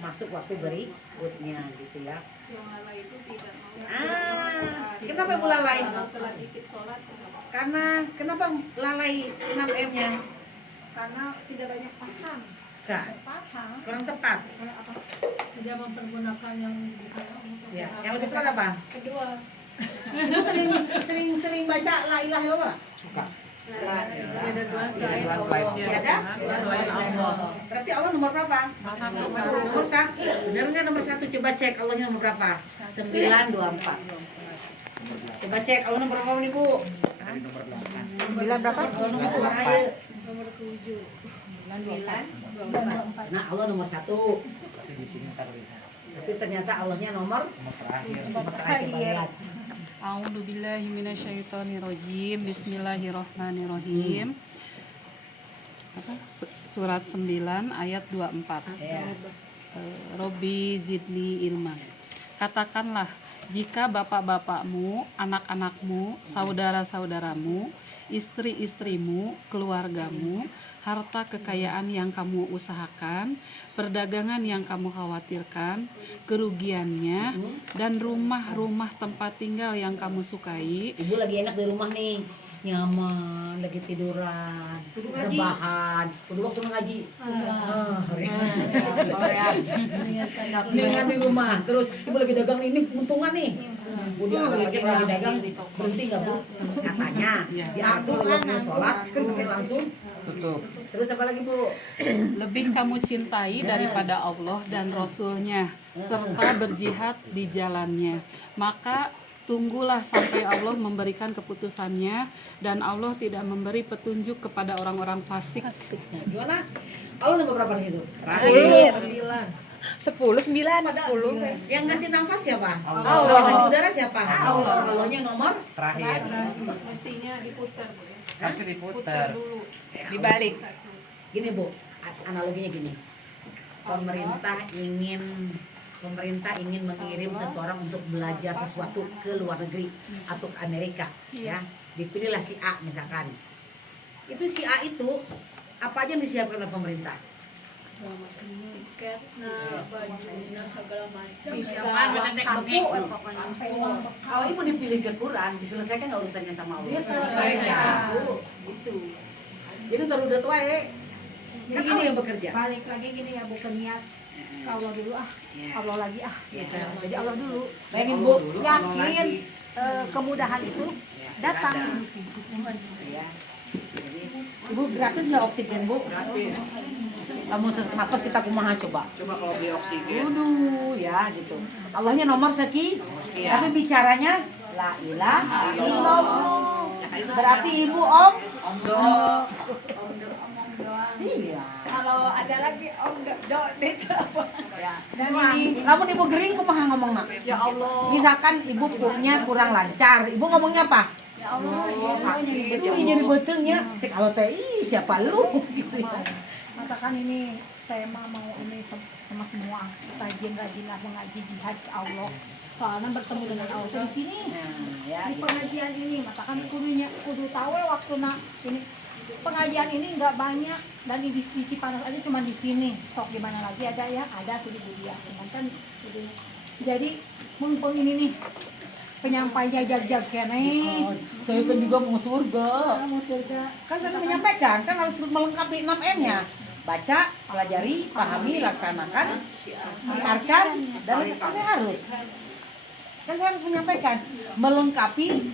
masuk waktu berikutnya gitu ya. Yang lalai itu tidak mau. Kenapa ibu lalai? Kalau telat dikit sholat, Karena kenapa lalai 6M-nya? Karena tidak banyak paham. Kak, kurang tepat. tidak mempergunakan yang bukan untuk Ya, yang lebih tepat apa? kedua. Ibu sering baca la ilaha illallah? Suka. Tiada Tuhan Tiada selain Tuhan selain Allah. Tiada? Selain Allah. Berarti Allah nomor berapa? Nomor 1. Benar nggak nomor 1? Coba cek Allahnya nomor berapa? 924. Coba cek Allah nomor berapa nih Bu? Nomor 8. 9 berapa? Allah nomor berapa? Nomor 7. 9. Nah Allah nomor 1. Tapi di sini taruh Tapi ternyata Allahnya nomor terakhir. terakhir. Coba lihat. A'udzu billahi minasyaitonir rajim. Bismillahirrahmanirrahim. Surat 9 ayat 24. Ya. Robbi zidni ilma. Katakanlah, jika bapak-bapakmu, anak-anakmu, saudara-saudaramu, istri-istrimu, keluargamu, harta kekayaan yang kamu usahakan, perdagangan yang kamu khawatirkan, kerugiannya, dan rumah-rumah tempat tinggal yang kamu sukai, Ibu lagi enak di rumah nih, nyaman, lagi tiduran, rebahan, udah waktu ngaji. Dengan di rumah, terus ibu lagi dagang ini untungan nih. Udah lagi dagang berhenti nggak Bu? Katanya diatur waktu sholat, kan langsung. Tutup. Terus apa lagi Bu? lebih kamu cintai daripada Allah dan Rasul-Nya, serta berjihad di jalannya. Maka tunggulah sampai Allah memberikan keputusannya, dan Allah tidak memberi petunjuk kepada orang-orang fasik. Gimana? Allah nomor berapa di situ? 10, 9, 10. Yang ngasih nafas siapa? Allah. Yang ngasih udara siapa? Allahnya nomor Terakhir. Mestinya diputar. Harus diputar. Dibalik. Gini Bu, analoginya gini. Pemerintah ingin mengirim seseorang untuk belajar sesuatu ke luar negeri atau ke Amerika, ya. Dipilihlah si A misalkan. Itu si A itu apa aja yang disiapkan oleh pemerintah? Tiket, bajunya segala macam. Bisa. Kalau ibu dipilih ke Quran, diselesaikan nggak urusannya sama Allah? Diselesaikan. Gitu. Jadi taruh udah tua ya. Kan Allah yang bekerja. Balik lagi gini ya, bukan niat ke Allah dulu Allah lagi gitu. Jadi Allah dulu. Bayangin Bu, Yakin kemudahan itu datang. ya. Jadi, Ibu gratis nggak oksigen Bu? Gratis. Kamu sesak napas kita kumaha coba. Coba kalau beli oksigen. Waduh ya gitu. Allahnya nomor sekian, tapi bicaranya la ilaha illallah. Berarti ibu om? Om Do. Iya. Kalau ada lagi do itu apa? Kamu ibu gering kumaha ngomong nak? Ya Allah. Misalkan ibu punya kurang lancar, ibu ngomongnya apa? Ya Allah, sakit. Itu nyeri betengnya. Cek kalau teh siapa lu gitu ya. katakan ini saya mau ini sama semua rajin-rajinlah mengaji jihad ke Allah. Soalnya bertemu dengan Allah itu di sini. Nah, ya. Di pengajian ini, matakan kudu tahu waktu ini pengajian ini nggak banyak dan di Cipanas aja cuma di sini. Sok di mana lagi ada sih di Budia. Cuman kan jadi mumpung ini nih penyampainya jag-jag kene. Saya kan juga mau surga. Mau surga. Kan saya menyampaikan kan harus melengkapi 6M-nya. Baca, pelajari, pahami, laksanakan, siarkan, dan kan saya harus. Kan saya harus menyampaikan, melengkapi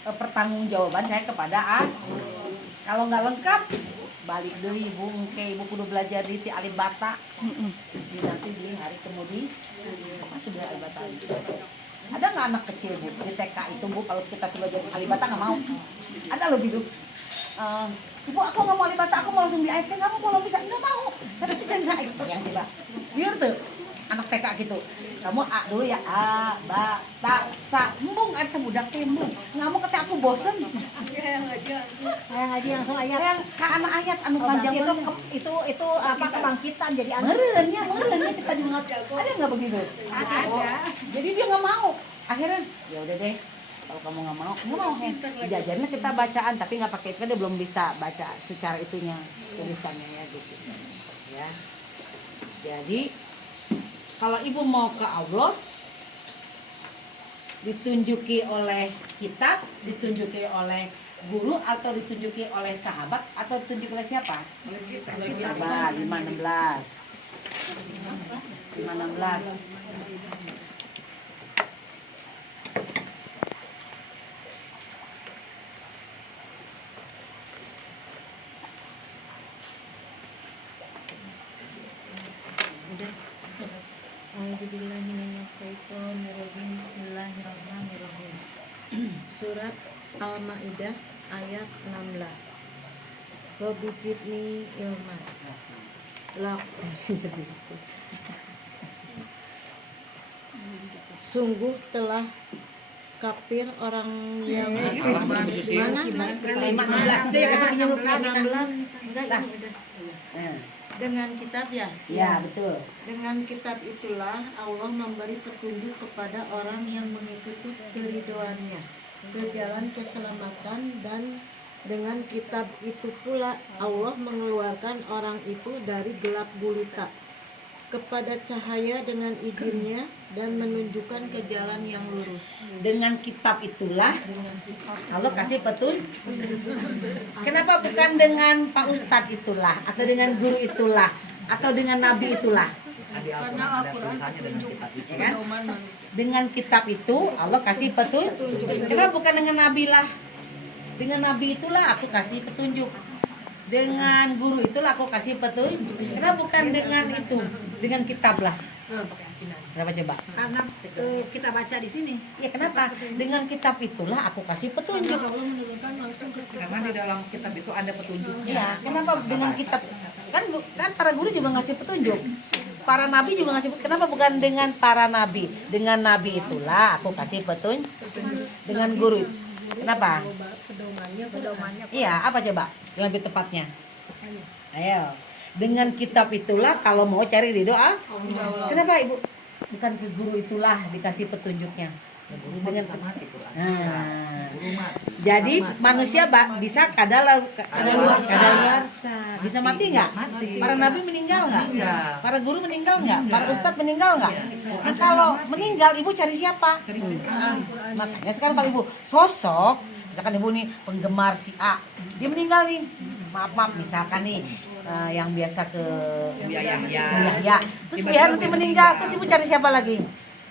pertanggungjawaban saya kepada A. Kalau nggak lengkap, balik deh ibu, mungkin ibu kudu belajar di Alibata. Nanti di hari kemudian, apa sudah Alibata? Ada nggak anak kecil Bu di TK itu Bu kalau kita coba jadi Alibata nggak mau? Ada loh gitu. Ibu aku nggak mau Alibata, aku mau langsung di AFK, kamu kalau bisa nggak mau. Tapi tidak bisa yang coba. Biar tuh anak baca gitu. Kamu A dulu ya, A, ba, ta, sa. Embung eta budak teh embung. Ngamuk kata aku bosen. Kayak ngaji langsung ayat. Yang ka anak ayat anu panjang Itu banget. itu apa kebangkitan jadi Meureun kita juga ada nggak begitu? Ada. Jadi dia nggak mau. Akhirnya ya udah deh. Kalau kamu nggak mau diajarin kita bacaan tapi nggak pakai itu kan dia belum bisa baca secara itunya tulisannya ya gitu. Ya. Jadi kalau ibu mau ke Allah ditunjuki oleh kitab, ditunjuki oleh guru atau ditunjuki oleh sahabat atau ditunjuki oleh siapa? Oleh kita. 516. 516. Bismillahirrahmanirrahim. Surat Al-Maidah ayat 16. Wabujibni ilman. Sungguh telah kafir orang yang mana? 516 itu ya kasih penyulut 16. Dengan kitab ya? Ya, betul. Dengan kitab itulah Allah memberi petunjuk kepada orang yang mengikuti keriduannya ke jalan keselamatan, dan dengan kitab itu pula Allah mengeluarkan orang itu dari gelap gulita kepada cahaya dengan izinnya dan menunjukkan ke jalan yang lurus. Dengan kitab itulah Allah kasih petunjuk. Kenapa bukan dengan Pak Ustadz itulah atau dengan guru itulah atau dengan nabi itulah? Karena Al-Quran petunjuk Ya kan? Dengan kitab itu Allah kasih petunjuk. Kenapa bukan dengan nabi lah? Dengan nabi itulah aku kasih petunjuk. Dengan guru itulah aku kasih petunjuk. Kenapa bukan dengan itu? Dengan kitab lah. Kenapa coba? karena kita baca di sini. Ya kenapa? Dengan kitab itulah aku kasih petunjuk. Karena di dalam kitab itu ada petunjuknya. Ya, kenapa dengan kitab? Kan para guru juga ngasih petunjuk. Para nabi juga ngasih petunjuk. Kenapa bukan dengan para nabi? Dengan nabi itulah aku kasih petunjuk. Dengan guru. Kenapa? Iya, apa coba? Yang lebih tepatnya. Ayo. Dengan kitab itulah kalau mau cari ridho Kenapa Ibu? Bukan ke guru itulah dikasih petunjuknya. Dengan Sama mati Quran. Nah, Umat. jadi manusia bisa kadaluarsa. Bisa mati nggak? Mati. Para nabi meninggal nggak? Meninggal. Para guru meninggal nggak? Para ustadz meninggal nggak? Nah, kalau meninggal ibu cari siapa? Makanya sekarang kalau ibu sosok, misalkan ibu nih penggemar si A, dia meninggal nih. Maaf misalkan nih yang biasa ke Buya Yahya. Yahya. Terus Buya nanti meninggal, terus ibu cari siapa lagi?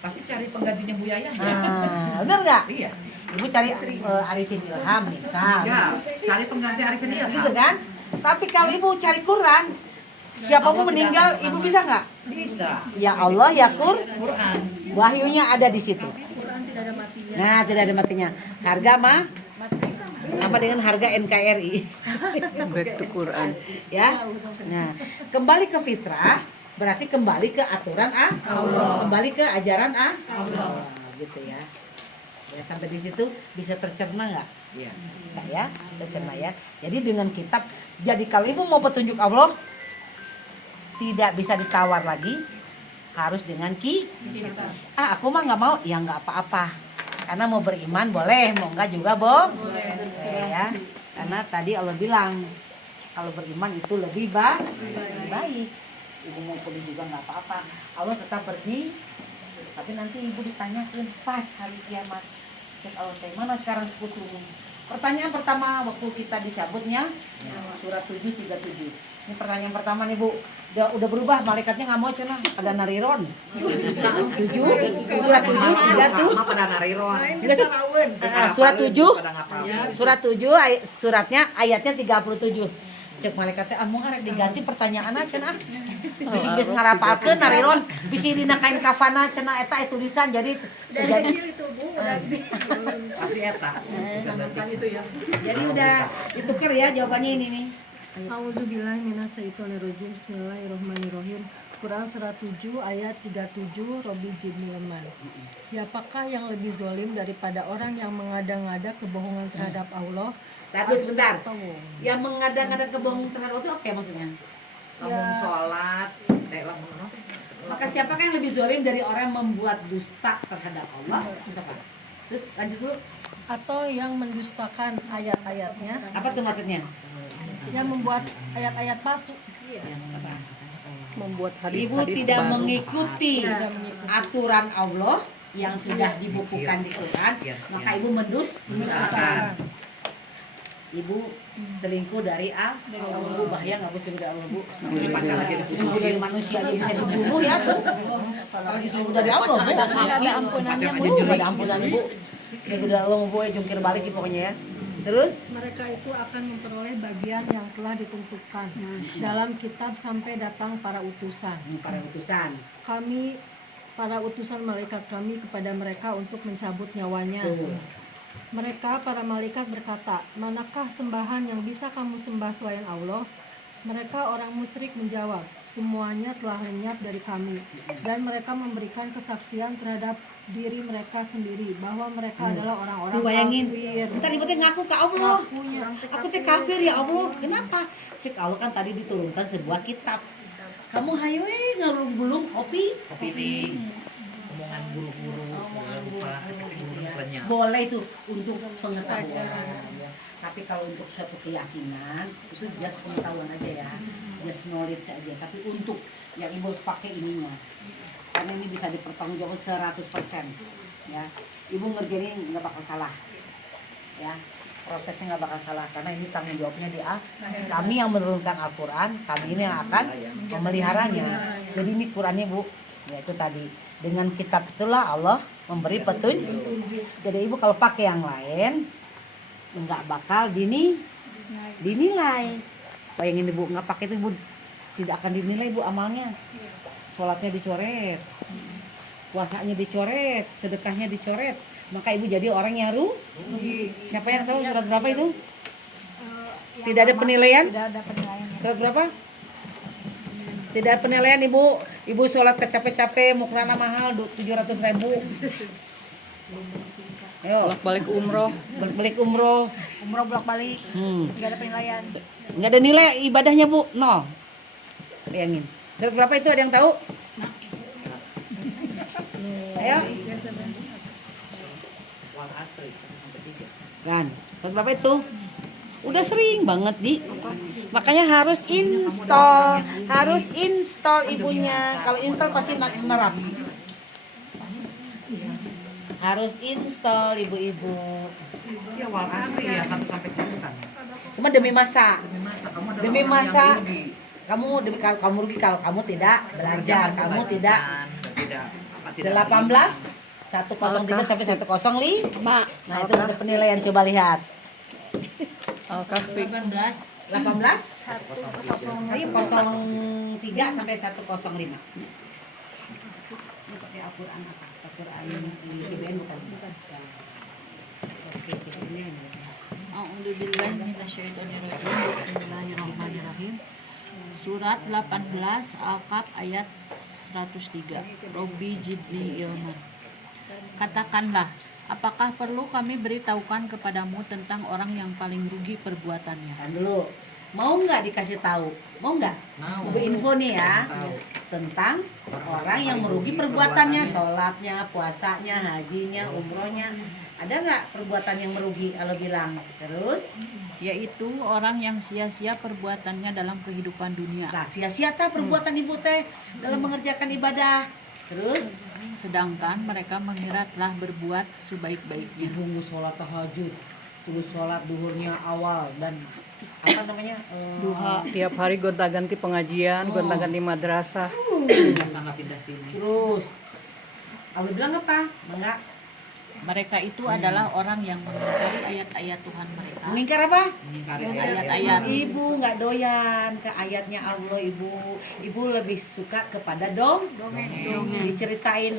Pasti cari penggantinya Buya Yahya. Nah, benar nggak? Iya. Ibu cari Arifin Ilham misal. Tinggal cari pengganti Arifin Gitu Ilham. kan? Tapi kalau ibu cari Quran, siapapun meninggal, ibu bisa nggak? Bisa. Ya Allah ya Quran. wahyunya ada di situ. Nah, tidak ada matinya. Harga mah sama dengan harga NKRI. Back to Quran. Ya. Nah, kembali ke fitrah berarti kembali ke aturan Allah. Kembali ke ajaran Allah. Gitu ya. Ya, sampai di situ bisa tercerna nggak? Iya. Bisa ya, tercerna ya. Jadi dengan kitab, jadi kalau ibu mau petunjuk Allah tidak bisa ditawar lagi, harus dengan kitab. Aku mah nggak mau, ya nggak apa-apa. Karena mau beriman boleh, mau enggak juga boleh. Ya, karena tadi Allah bilang kalau beriman itu lebih baik. Ibu mau pergi juga nggak apa-apa. Allah tetap pergi, tapi nanti ibu ditanyakan pas hari kiamat. Cek Allah teh mana sekarang sekutumu? Pertanyaan pertama waktu kita dicabutnya surat 7:37. Ini pertanyaan pertama nih Bu. Udah berubah, malaikatnya nggak mau cenah ada nariron. 7 surat 7:37. Sama pada nariron. Surat 7 Pada ngapal. surat 7 suratnya ayatnya 37. Cek malaikatnya mau arek diganti pertanyaan cenah. Bisi ngarapalkeun nariron bisi dina kain kafana cenah eta tulisan jadi itu Bu, Pasti eta. Itu ya. jadi udah ditukar ya jawabannya ini nih. Auzubillahi minasyaitonirrajim. Bismillahirrahmanirrahim. Quran surat 7 ayat 37 Robi Jidniman. Siapakah yang lebih zalim daripada orang yang mengada-ngada kebohongan terhadap Allah? Tunggu sebentar. Yang mengada-ngada kebohongan terhadap Allah itu apa maksudnya? Lamun sholat, lamun Maka siapakah yang lebih zalim dari orang yang membuat dusta terhadap Allah? Siapa? Terus lanjut dulu. Atau yang mendustakan ayat-ayatnya, Apa tuh maksudnya? yang membuat ayat-ayat palsu. Membuat Ibu hadis-hadis tidak baru. mengikuti aturan Allah yang sudah dibukukan di Quran, maka ibu mendustakan. Ibu selingkuh dari Allah. Bahaya nggak bu selingkuh dari Allah bu? Selingkuh dari manusia aja bisa dibunuh ya tuh. Apalagi selingkuh dari Allah bu. Nggak ada ampunannya, Bu. Nggak ada ampunan ibu. Selingkuh dari Allah bu, jungkir balik pokoknya ya. Terus Mereka itu akan memperoleh bagian yang telah ditentukan dalam kitab sampai datang para utusan. para utusan. Kami, para utusan malaikat kami kepada mereka untuk mencabut nyawanya. Tuh. Mereka, para malaikat berkata, manakah sembahan yang bisa kamu sembah selain Allah? Mereka orang musyrik menjawab, semuanya telah lenyap dari kami. Dan mereka memberikan kesaksian terhadap diri mereka sendiri bahwa mereka adalah orang-orang Tuh bayangin. kafir. Ntar ibu teh ngaku ke Allah. Ngakunya. Aku teh kafir ya Allah. Kenapa? Cek Allah kan tadi diturunkan sebuah kitab. Kamu hayo ngalung-gulung kopi. opini, omongan guru-guru, lupa, guru banyak. Boleh itu untuk pengetahuan. Tapi kalau untuk suatu keyakinan itu just pengetahuan aja ya, just knowledge aja. Tapi untuk yang ibu harus pakai ininya, karena ini bisa dipertanggungjawabkan 100%. Ya, ibu ngerjain ini nggak bakal salah. Ya, prosesnya nggak bakal salah karena ini tanggung jawabnya di kami yang menurunkan Al-Quran, kami ini yang akan memeliharanya. Jadi ini Qurannya bu, ya itu tadi dengan kitab itulah Allah memberi petunjuk. Jadi ibu kalau pakai yang lain nggak bakal dinilai. Bayangin ibu nggak pakai itu ibu tidak akan dinilai bu amalnya. Sholatnya dicoret, puasanya dicoret, sedekahnya dicoret. Maka ibu jadi orang yang rugi. Siapa yang tahu surat berapa itu? Tidak ada penilaian? Tidak ada penilaian. Surat berapa? Tidak ada penilaian ibu. Ibu sholat kecapek-capek, muknana mahal 700.000. Ayo, Balik umroh. balik umroh. Umroh bolak-balik, nggak ada penilaian. Nggak ada nilai ibadahnya bu, 0. Bayangin. Surat berapa itu ada yang tahu? Ayo. Wal asri 1-3. Kan, surat berapa itu? Udah sering banget makanya harus install ibunya. Kalau install pasti nerap. Harus install ibu-ibu. Ya wal asri ya 1-3. Cuma demi masa. Demi masa. Rugi. Kamu rugi kalau kamu tidak belajar, kamu tidak tidak 18 103 sampai 105. Nah, itu ada penilaian, coba lihat. Al-Kahfi. 18 103 sampai 105. Ini pakai Al-Qur'an apa? Al-Qur'an di CBN bukan? Oke, CBN. A'udzubillahi minasyaitonirrajim. Bismillahirrahmanirrahim. Surat 18 Al-Kahf ayat 103. Robi Jidni Ilman. Katakanlah, apakah perlu kami beritahukan kepadamu tentang orang yang paling rugi perbuatannya? Kan dulu. Mau nggak dikasih tahu? Mau nggak? Mau. Ibu info nih ya tentang orang yang merugi perbuatannya, sholatnya, puasanya, hajinya, umrohnya. Ada nggak perbuatan yang merugi? Allah bilang. Terus, Yaitu orang yang sia-sia perbuatannya dalam kehidupan dunia, nah sia-sia tah perbuatan ibu teh dalam mengerjakan ibadah. Terus, sedangkan mereka mengira telah berbuat sebaik-baiknya. ibu sholat tahajud, terus sholat duhurnya awal dan apa namanya? Duha. Tiap hari gonta-ganti pengajian, gonta-ganti madrasah. Pindah sana pindah sini. Terus, Allah bilang apa? Enggak. Mereka itu adalah orang yang mengingkari ayat-ayat Tuhan mereka. Mengingkar apa? Mengingkari Ayat-ayat. Ibu nggak doyan ke ayatnya Allah ibu. Ibu lebih suka kepada dongeng. Diceritain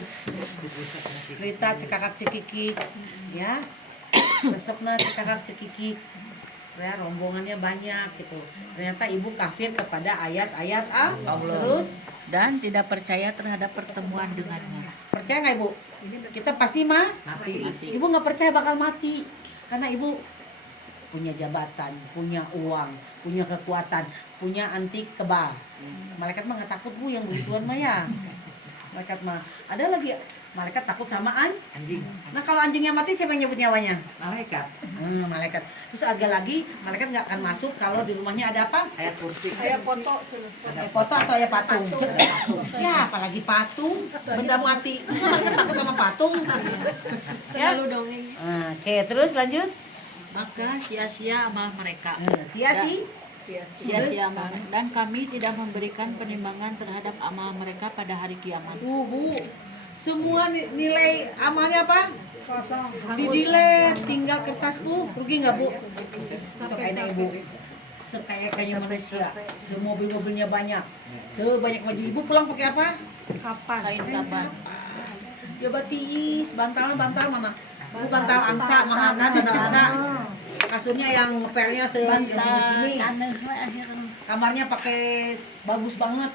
cerita cekakak cekiki, ya. Resepna cekakak cekiki. Ya, rombongannya banyak gitu. Ternyata ibu kafir kepada ayat-ayat Allah. Terus dan tidak percaya terhadap pertemuan dengannya. Percaya nggak Ibu? Kita pasti Mati. Ibu nggak percaya bakal mati karena Ibu punya jabatan, punya uang, punya kekuatan, punya anti kebal. Malaikat mah nggak takut Bu, yang begituan mah ya. Malaikat mah ada lagi malaikat takut sama Anjing. Nah kalau anjingnya mati siapa yang nyebut nyawanya? Malaikat. Malaikat. Terus agak lagi malaikat nggak akan masuk kalau di rumahnya ada apa? Ayat kursi. Ada foto atau ya patung? Ya apalagi patung, benda mati. Masa malaikat takut sama patung? Ya. Oke, terus lanjut. Maka sia-sia amal mereka. Sia-sia. Amal. Dan kami tidak memberikan penimbangan terhadap amal mereka pada hari kiamat. Bu, semua nilai amalnya apa? Didilet, tinggal kertas Bu. Rugi nggak Bu? Sekaya Ibu. Sekaya-kayanya manusia. Semobil-mobilnya banyak. Sebanyak baju Ibu pulang pakai apa? Kain kapan? Ya batiis, bantal mana? Bu bantal angsa, mahal kan bantal angsa. Kasurnya yang ngepelnya segini. Kamarnya pakai bagus banget.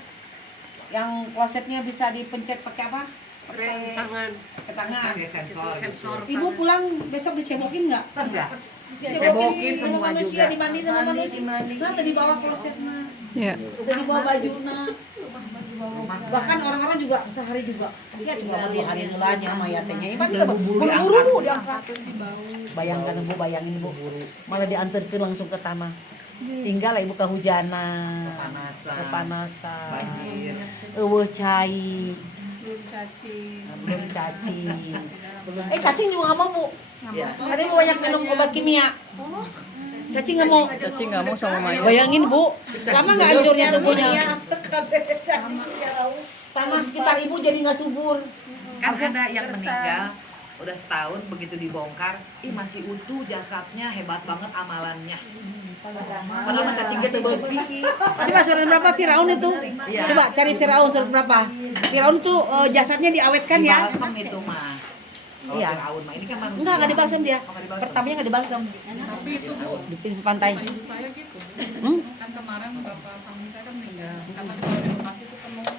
Yang klosetnya bisa dipencet pakai apa? Pakai tangan. Pakai sensor. Ibu pulang besok dicebokin nggak? Enggak. Cebokin semua sama manusia, juga. dimandi sama manusia. Nah, tadi bawa klosetnya. Ya. Tadi bawa bajuna. Bahkan orang-orang juga sehari juga. Ya cuma 2 hari ngelanya mayatnya. Iban juga buru-buru Bu diangkat. Bayangkan Bu, bayangin Bu. Malah diantarkan langsung ke tanah. Tinggal lah Ibu kehujanan, kepanasan, Banjir. eueuh cai, belum cacing. Cacing juga nggak mau Bu. Ya. Ada Ibu banyak minum obat kimia. Cacing nggak mau. Cacing nggak mau sama mayat. Bayangin Bu, lama nggak hancurnya tubuhnya? Tanah sekitar Ibu jadi nggak subur. Kan ada yang meninggal udah setahun begitu dibongkar, masih utuh jasadnya, hebat banget amalannya. Padahal mah cacing gede beuki. Coba surat berapa Firaun itu? Iya. Coba cari Firaun surat berapa? Firaun tuh jasadnya diawetkan ya? Balsem itu mah. Kalau Iya. Firaun mah ini kan manusia. Enggak dibalsem dia. Oh, nggak dibalsem. Pertamanya nggak dibalsem. Tapi itu Bu, Di pinggir pantai. ibu saya gitu. Hmm? Kan kemarin bapak suami saya kan meninggal. Karena kalau di Bekasi itu ketemunya.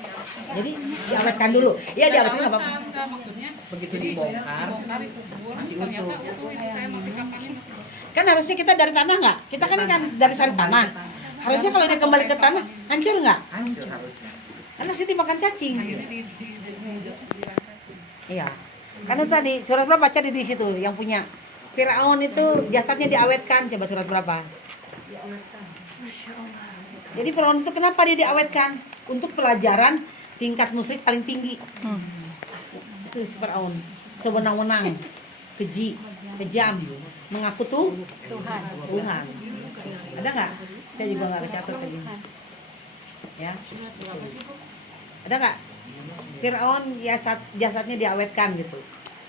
Jadi diawetkan dulu. Iya diawetkan nggak apa-apa. Enggak, maksudnya Begitu dibongkar, dibongkar dikubur, masih ternyata utuh. utuh ibu saya masih kapannya masih Kan harusnya kita dari tanah nggak? Kita kan dari sari tanah. Harusnya kalau dia kembali ke tanah hancur nggak? Hancur harusnya. Kan harusnya dimakan cacing. Iya. Karena tadi surat berapa baca di situ yang punya Firaun itu jasadnya diawetkan. Coba surat berapa? Jadi Firaun itu kenapa dia diawetkan? Untuk pelajaran tingkat musyrik paling tinggi. Itu si Firaun, sewenang-wenang, keji, kejam, mengaku Tuhan. Ada nggak? Saya juga nggak kecatat tadi. Ya. Ada nggak? Firaun jasadnya diawetkan gitu.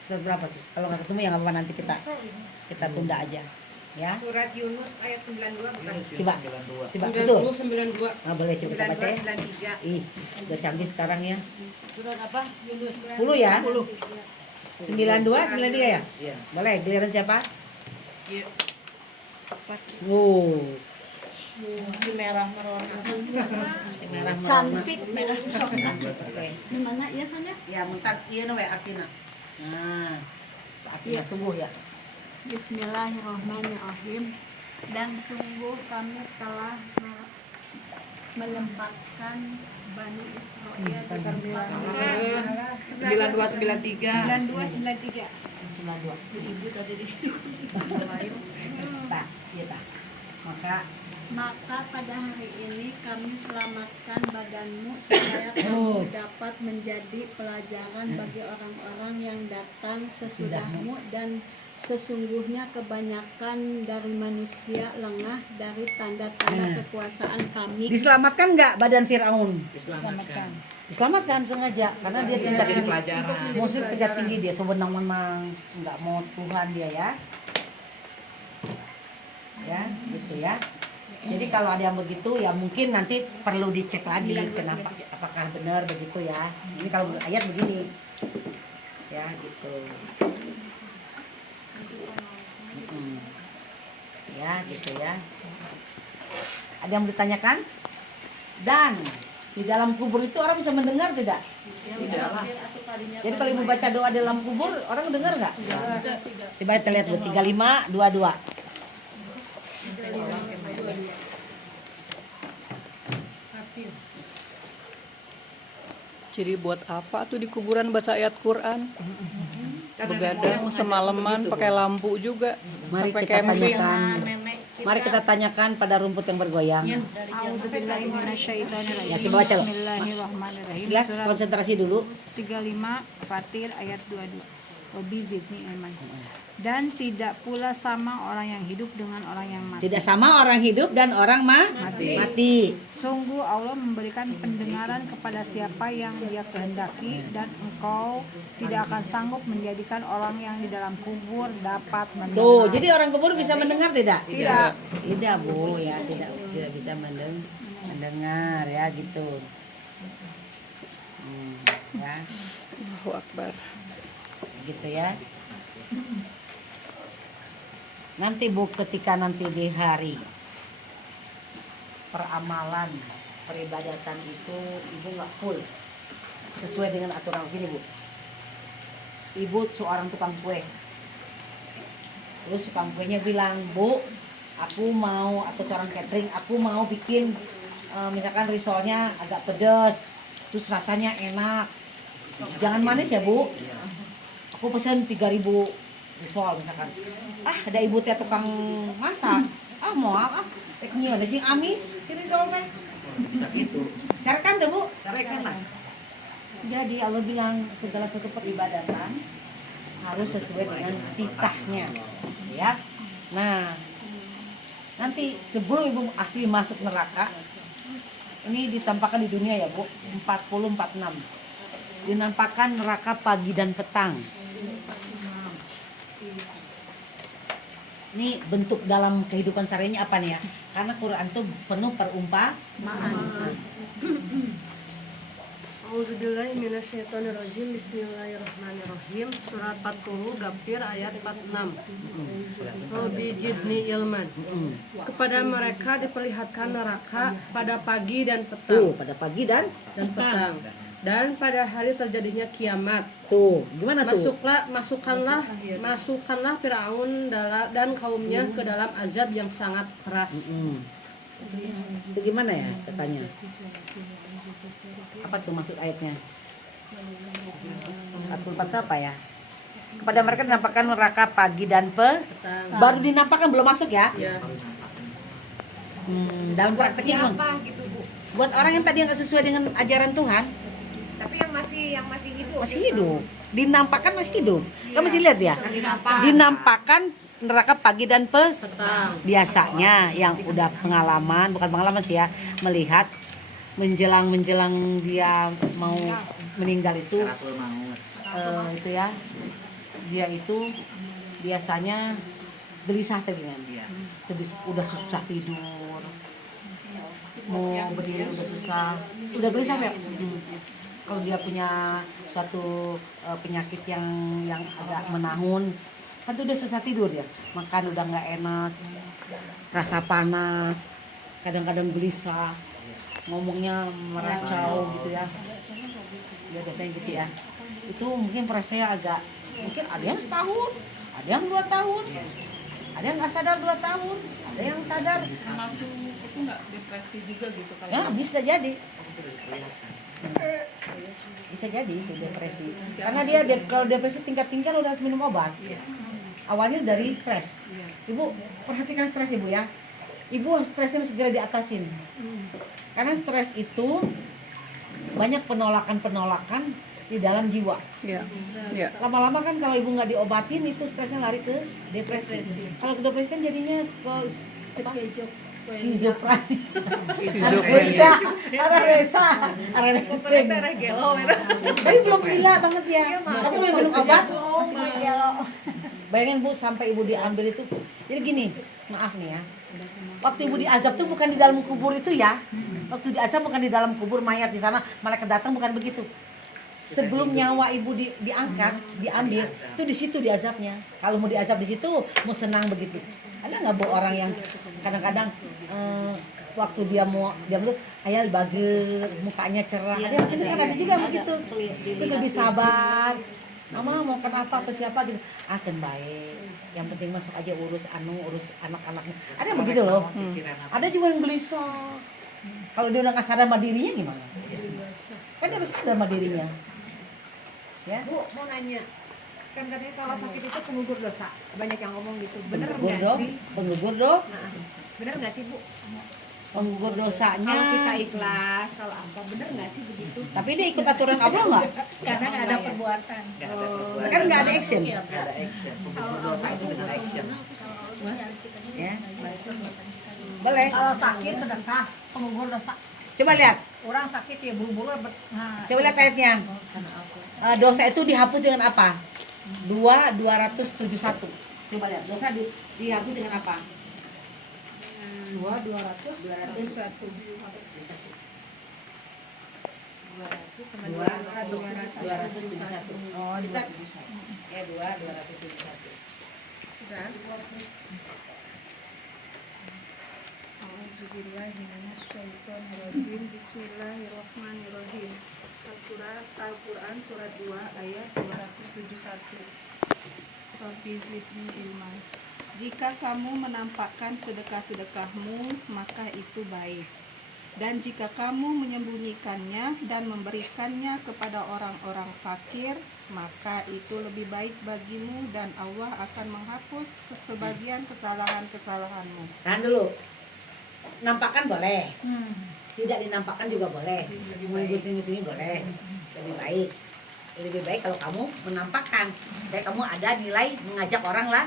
Surat berapa tuh? Kalau nggak ketemu ya nggak apa-apa, nanti kita tunda aja. Ya. Surat Yunus ayat 92 bukan? Coba betul. 92. Nah, boleh coba kita baca ya. 93. Ih, udah canggih sekarang ya. Surat apa? 10 ya? 92, 93 ya? Iya. Boleh, giliran siapa? Iya. Wow. Si merah merona. Si merah merona. Cantik merah merona. Oke. Di mana ya Sanes? Ya, mentar ieu we artina. Nah, artinya sungguh ya. Bismillahirrahmanirrahim. Dan sungguh kami telah menempatkan Bani Israel di depan 9293. 9293. Ibu tadi di Tak, iya tak. Maka pada hari ini kami selamatkan badanmu supaya kamu dapat menjadi pelajaran bagi orang-orang yang datang sesudahmu, dan sesungguhnya kebanyakan dari manusia lengah dari tanda-tanda kekuasaan kami. Diselamatkan nggak badan Firaun? Diselamatkan. Diselamatkan sengaja karena dia tingkat Jadi tinggi. pelajaran. Musuh tingkat tinggi dia, sewenang-wenang, nggak mau Tuhan dia ya. Ya, gitu ya. Jadi kalau ada yang begitu ya mungkin nanti perlu dicek lagi kenapa, apakah benar begitu ya. Ini kalau ayat begini. Ya, gitu. Ya, gitu ya. Ada yang mau ditanyakan? Dan Di dalam kubur itu orang bisa mendengar tidak? Tidak lah. Jadi kalau ibu baca doa di dalam kubur, orang dengar nggak? Coba kita lihat Bu, 35, 22. Jadi buat apa tuh di kuburan baca ayat Quran? Begadang semalaman pakai lampu juga. Mari Sampai kita camping. tanyakan. Mari kita tanyakan pada rumput yang bergoyang. A'udzubillahi minasyaitonirrajim. Ya, coba baca loh. Bismillahirrahmanirrahim. Silah Surat konsentrasi dulu. 35 Fatir ayat 22. Wabizidni ilman. Dan tidak pula sama orang yang hidup dengan orang yang mati. Tidak sama orang hidup dan orang mati. Sungguh Allah memberikan pendengaran kepada siapa yang Dia kehendaki, dan engkau tidak akan sanggup menjadikan orang yang di dalam kubur dapat mendengar. Tuh, jadi orang kubur bisa mendengar tidak? Tidak. Tidak, Bu, ya, tidak bisa mendengar ya gitu. Ya, Allahu Akbar. gitu ya. Nanti Bu, ketika nanti di hari peramalan peribadatan itu ibu nggak full sesuai dengan aturan gini Bu. Ibu seorang tukang kue, terus tukang kuenya bilang, Bu, aku mau, atau seorang catering, aku mau bikin misalkan risolnya agak pedas, terus rasanya enak, jangan manis ya Bu. Aku pesen 3.000 risol misalkan. Ada ibu teh tukang masak. Mau rek nyieun sing amis si risol teh. Bisa gitu. Carakan tuh Bu. Carakan lah. Jadi Allah bilang segala sesuatu peribadatan harus sesuai dengan titahnya. Ya. Nah, nanti sebelum ibu asli masuk neraka, ini ditampakkan di dunia ya Bu, 40-46. Dinampakkan neraka pagi dan petang. Ini bentuk dalam kehidupan seharinya apa nih ya? Karena Quran itu penuh perumpamaan. Auzubillahi minasyaitonirrajim. Bismillahirrahmanirrahim. Surat 40 Ghafir ayat 46. Rabbi jidni ilman. Kepada mereka diperlihatkan neraka pada pagi dan petang. Pada pagi dan petang. Dan pada hari terjadinya kiamat. Tuh, gimana tuh? Masukkanlah Firaun dan kaumnya ke dalam azab yang sangat keras. Itu gimana ya katanya? Apa tuh maksud ayatnya? 44 apa ya? Kepada mereka dinampakkan neraka pagi dan petang. Baru dinampakkan, belum masuk ya? Dalam prakteknya gitu Bu? buat orang yang tadi nggak sesuai dengan ajaran Tuhan, Tapi yang masih hidup. masih hidup, dinampakkan masih hidup. Kamu masih lihat ya? Dinampakkan neraka pagi dan petang. Biasanya yang udah pengalaman, bukan pengalaman sih ya, melihat menjelang dia mau meninggal itu, itu ya, dia itu biasanya gelisah dengan dia. Udah susah tidur, mau berdiri udah susah, udah gelisah ya. Kalau dia punya suatu penyakit yang agak menahun, kan tuh udah susah tidur ya, makan udah nggak enak, rasa panas, kadang-kadang gelisah, ngomongnya meracau gitu ya. Ya biasanya gitu ya. Itu mungkin prosesnya agak, mungkin ada yang setahun, ada yang 2 tahun, ada yang nggak sadar 2 tahun, ada yang sadar. Termasuk itu nggak depresi juga gitu kali? Ya bisa jadi. Bisa jadi itu depresi. Karena dia kalau depresi tingkat-tingkat udah harus minum obat. Awalnya dari stres. Ibu perhatikan stres Ibu ya. Ibu stresnya harus segera diatasin. Karena stres itu banyak penolakan di dalam jiwa. Lama-lama kan kalau ibu nggak diobatin itu stresnya lari ke depresi. Kalau ke depresi kan jadinya skizofrenia. Tapi belum gila banget ya. Kamu belum minum obat? Bayangin Bu, sampai ibu diambil itu. Jadi gini, maaf nih ya. Waktu ibu diazab tuh bukan di dalam kubur itu ya. Waktu diazab bukan di dalam kubur mayat di sana, malaikat datang, bukan begitu. Sebelum nyawa ibu diangkat, diambil, itu di situ diazabnya. Kalau mau diazab di situ, mau senang begitu. Ada nggak Bu orang yang kadang-kadang waktu dia tuh ayah bager, mukanya cerah. Ada yang begitu kan, ada juga begitu. Terus lebih sabar. Mama mau kenapa ke siapa gitu, akan baik. Yang penting masuk aja urus anak-anaknya. Ada yang begitu loh. Ada juga yang gelisah. Kalau dia udah nggak sadar sama dirinya gimana? Kan dia harus sadar sama dirinya. Ya. Bu, mau nanya. Kan katanya kalau sakit itu penggugur dosa. Banyak yang ngomong gitu. Bener Penggugur nggak dong, sih? penggugur dong. Nah, bener nggak sih, Bu? Penggugur dosanya. Kalau kita ikhlas, kalau apa, bener nggak sih begitu? Tapi dia ikut aturan Allah nggak? Karena nggak ada perbuatan. Nggak ada perbuatan. Kan nggak ada action. Nggak ada action. Penggugur dosa itu dengan action. Ya. Boleh. Kalau sakit sedekah, penggugur dosa. Coba lihat. Orang sakit ya buru-buru. Nah, Coba lihat ayatnya. Dosa itu dihapus dengan apa? 2:271. Coba lihat. Dosa dihapus dengan apa? 2:271. 2:271. Oh, kita ya 2:271. Bismillahirrahmanirrahim. Al-Quran surat 2 ayat 271. Rabbi zidni ilman. Jika kamu menampakkan sedekah-sedekahmu, maka itu baik. Dan jika kamu menyembunyikannya dan memberikannya kepada orang-orang fakir, maka itu lebih baik bagimu dan Allah akan menghapus sebagian kesalahan-kesalahanmu. Tahan dulu. Nampakkan boleh. Tidak dinampakkan juga boleh. Menunggu sini boleh. Lebih baik. Lebih baik kalau kamu menampakkan. Kayak kamu ada nilai mengajak orang lah.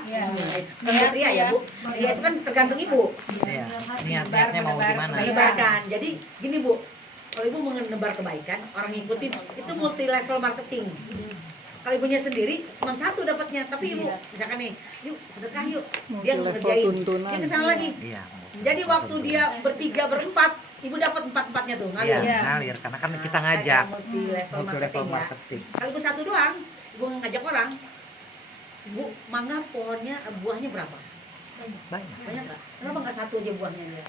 Kalau ria ya Bu. Ria itu kan tergantung ibu. Iya. Niatnya mau gimana? Menebarkan. Jadi gini Bu. Kalau ibu menebar kebaikan, orang ngikutin itu multi level marketing. Kalau ibunya sendiri cuma satu dapatnya, tapi ibu misalkan nih, yuk sedekah yuk, dia ngerjain, dia kesana lagi. Iya. Jadi waktu dia bertiga berempat, ibu dapat empat-empatnya tuh ngalir. Iya, ngalir karena kan kita ngajak. Multi level marketing ya. marketing. Kalau ibu satu doang, ibu ngajak orang, Bu, mangga pohonnya buahnya berapa? Banyak. Banyak nggak? Kenapa nggak satu aja buahnya dia?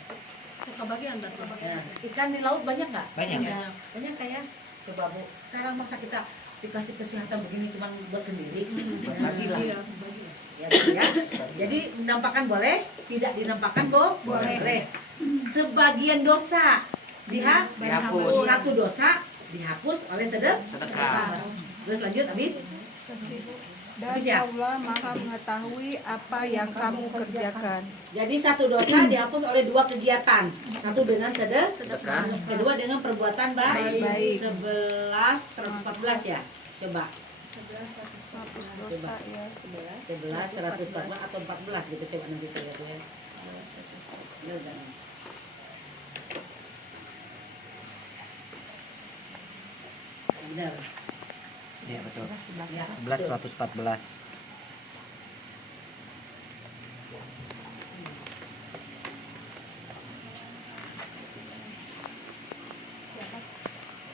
Kebagian berarti. Ya. Ikan di laut banyak nggak? Banyak. Banyak kayak. Coba Bu, sekarang masa kita dikasih kesehatan begini cuma buat sendiri? Bagi lah. Ya, ya. Jadi menampakkan boleh, tidak dinampakkan boleh. Sebagian dosa Dihapus. Satu dosa dihapus oleh Sedekah. Terus lanjut habis. Dan Habis ya? Allah Maha mengetahui apa yang kamu kerjakan. Jadi satu dosa dihapus oleh dua kegiatan. Satu dengan Sedekah. kedua dengan perbuatan baik. Baik. 114 ya. Coba. Hapus dosa ya. 11 114 atau 14 gitu, coba nanti saya lihat ya. Benar. Iya betul. Ya, 11 114.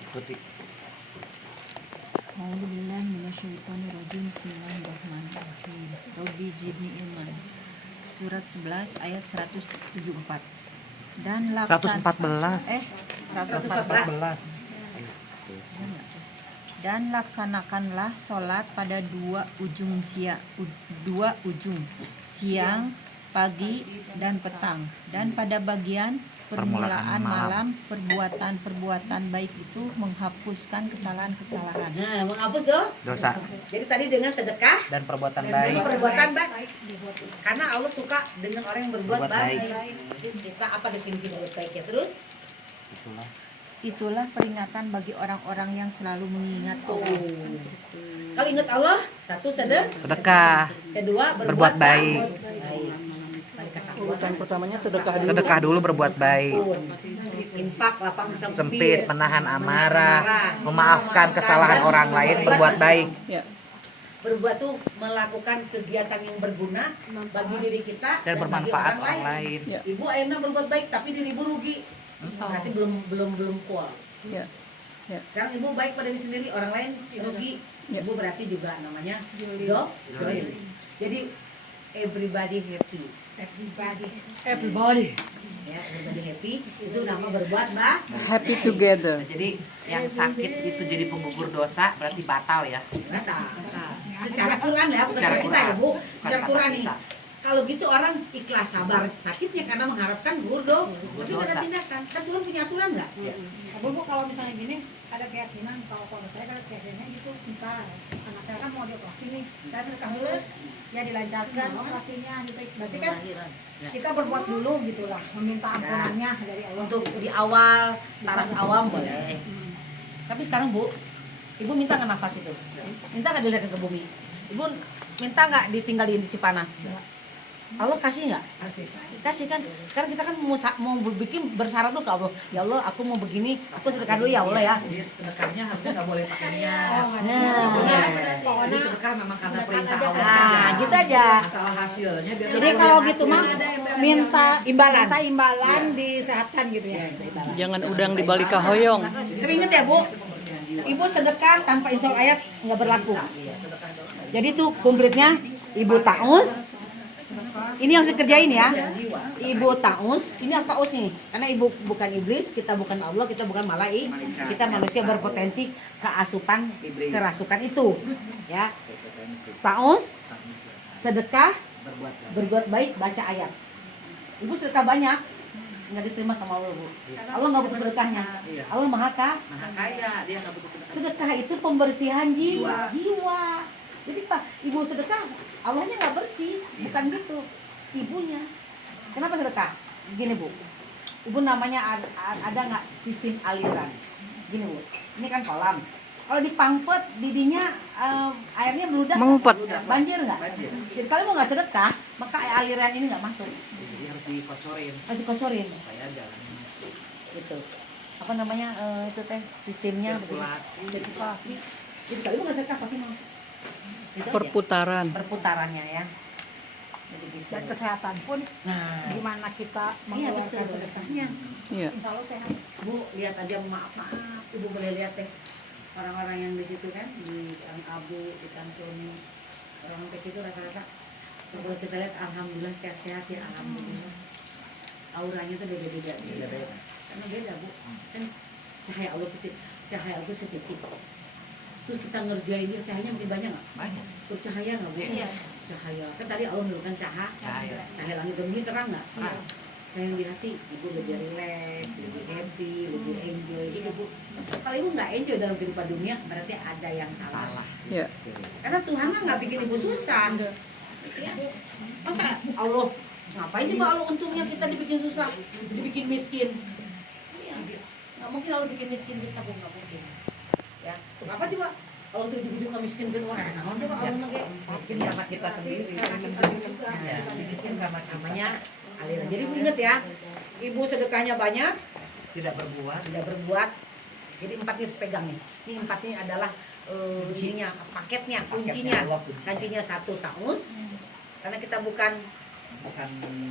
Ikuti. A'udzubillahi minasyaitonirrajim. Bismillahirrahmanirrahim. Rabbi zidni ilman. Surat 11 ayat 174. Dan 114. 114. Dan laksanakanlah sholat pada dua ujung siang, pagi dan petang, dan pada bagian permulaan malam perbuatan baik itu menghapuskan kesalahan-kesalahan. Nah, menghapus Dosa Jadi tadi dengan sedekah dan perbuatan dengan baik. perbuatan baik. Karena Allah suka dengan orang yang berbuat Berbuat baik. Kita apa definisi berbuat baik ya? Terus Itulah peringatan bagi orang-orang yang selalu mengingat Allah. kalau ingat Allah, satu Sedekah. kedua Berbuat baik. Urutan pertamanya sedekah dulu. Sedekah dulu berbuat baik. Infak, lapang Sempit, menahan amarah, memaafkan kesalahan orang lain, berbuat baik. Ya. Berbuat tuh melakukan kegiatan yang berguna bagi diri kita Dan bagi bermanfaat orang lain. Ya. Ibu akhirnya berbuat baik tapi diri ibu rugi. Berarti belum kual. Ya. Ya. Sekarang ibu baik pada diri sendiri, orang lain rugi. Ya. Ibu berarti juga namanya zolim. Jadi everybody happy. Everybody. Ya, everybody happy itu nama berbuat Happy together. Jadi yang sakit itu jadi penggugur dosa berarti batal ya. batal. Secara Quran ya, bukan secara kita ya Bu. Secara Quran nih. Kalau gitu orang ikhlas sabar sakitnya karena mengharapkan gugur tapi nggak ada tindakan. Kan Tuhan punya aturan nggak? Bu, kalau misalnya gini, ada keyakinan kalau saya kan keyakinannya gitu, misal anak saya kan mau dioperasi nih, saya sedekah dulu, ya dilancarkan operasinya gitu. Berarti kan kita berbuat dulu gitulah, meminta ampunannya dari Allah. Untuk di awal taraf awam boleh. Tapi sekarang Bu, Ibu minta nggak nafas itu? Minta nggak dilihat ke bumi? Ibu minta nggak ditinggalin di Cipanas? Allah kasih nggak? Kasih kan. Sekarang kita kan mau bikin bersyarat dulu ke Allah. Ya Allah, aku mau begini, aku sedekah dulu ya Allah ya. Jadi sedekahnya harusnya nggak boleh pakai niat. Nah, Jadi sedekah memang karena perintah Allah nah aja. gitu aja. Masalah hasilnya biar Jadi kalau gitu mah minta Imbalan. disehatkan gitu ya. Jangan udang di balik kahoyong. Tapi ingat ya Bu, Ibu sedekah tanpa insol ayat nggak berlaku. Jadi tuh komplitnya Ibu taus. Ini yang saya kerjain ya. Ibu taus, ini yang taus nih. Karena Ibu bukan iblis, kita bukan Allah, kita bukan malaikat. Kita manusia berpotensi keasupan, kerasukan itu. Ya. Taus, sedekah, berbuat baik, baca ayat. Ibu sedekah banyak, nggak diterima sama Allah Bu. Allah nggak butuh sedekahnya. Allah maha kaya, dia nggak butuh sedekah. sedekah itu pembersihan jiwa. Jadi Pak, Ibu sedekah, Allahnya nggak bersih, bukan gitu. Ibunya. Kenapa sedekah? Gini Bu, Ibu namanya ada nggak sistem aliran? Gini Bu, ini kan kolam. Kalau dipampet, didinya airnya meludak, Mengumpet. banjir nggak? Banjir. Jadi kalau mau nggak sedekah, maka aliran ini nggak masuk, Jadi harus dikocorin harus dikocorin. supaya jalannya masuk. Gitu. Apa namanya itu teh sistemnya? Sirkulasi. Sirkulasi. Jadi kalau Ibu nggak sedekah pasti mau. Gitu aja. Perputaran. Perputarannya ya. Jadi gitu. Dan kesehatan pun Nah, gimana kita iya mengeluarkan betul. sedekahnya. Iya. Insya Allah sehat. Bu, lihat aja maaf Ibu boleh lihat teh orang-orang yang di situ kan di Kang Abu, di Kang Sony, orang kayak itu rata-rata. Kalau kita lihat alhamdulillah sehat-sehat ya alhamdulillah. Auranya tuh beda-beda. Karena beda Bu. Kan cahaya Allah itu sedikit. Terus kita ngerjain dia cahayanya makin banyak nggak? Banyak. Bercahaya nggak Bu? Iya. Cahaya. Kan tadi Allah menurunkan Cahaya. cahaya langit dan bumi terang nggak? Cahaya yang di hati, Ibu lebih relax, lebih happy, lebih enjoy. Gitu Bu. Kalau Ibu nggak enjoy dalam kehidupan dunia, berarti ada yang salah. Salah. Ya. Karena Tuhan mah nggak bikin Ibu susah. Ya. Masa Allah ngapain coba Allah untungnya kita dibikin susah, dibikin miskin? Iya. Nggak mungkin Allah bikin miskin kita Bu, nggak mungkin. Ya, apa coba kalau ujung-ujung nggak miskin kan orang enak coba Allah nage Miskin karena kita sendiri. ya miskin karena namanya aliran. Jadi Ibu ingat ya, Ibu sedekahnya banyak, Tidak berbuat. tidak berbuat. Jadi 4 ini harus pegang nih. Ini 4 ini adalah ininya, paketnya, kuncinya. Kuncinya 1 taus. Karena kita bukan Bukan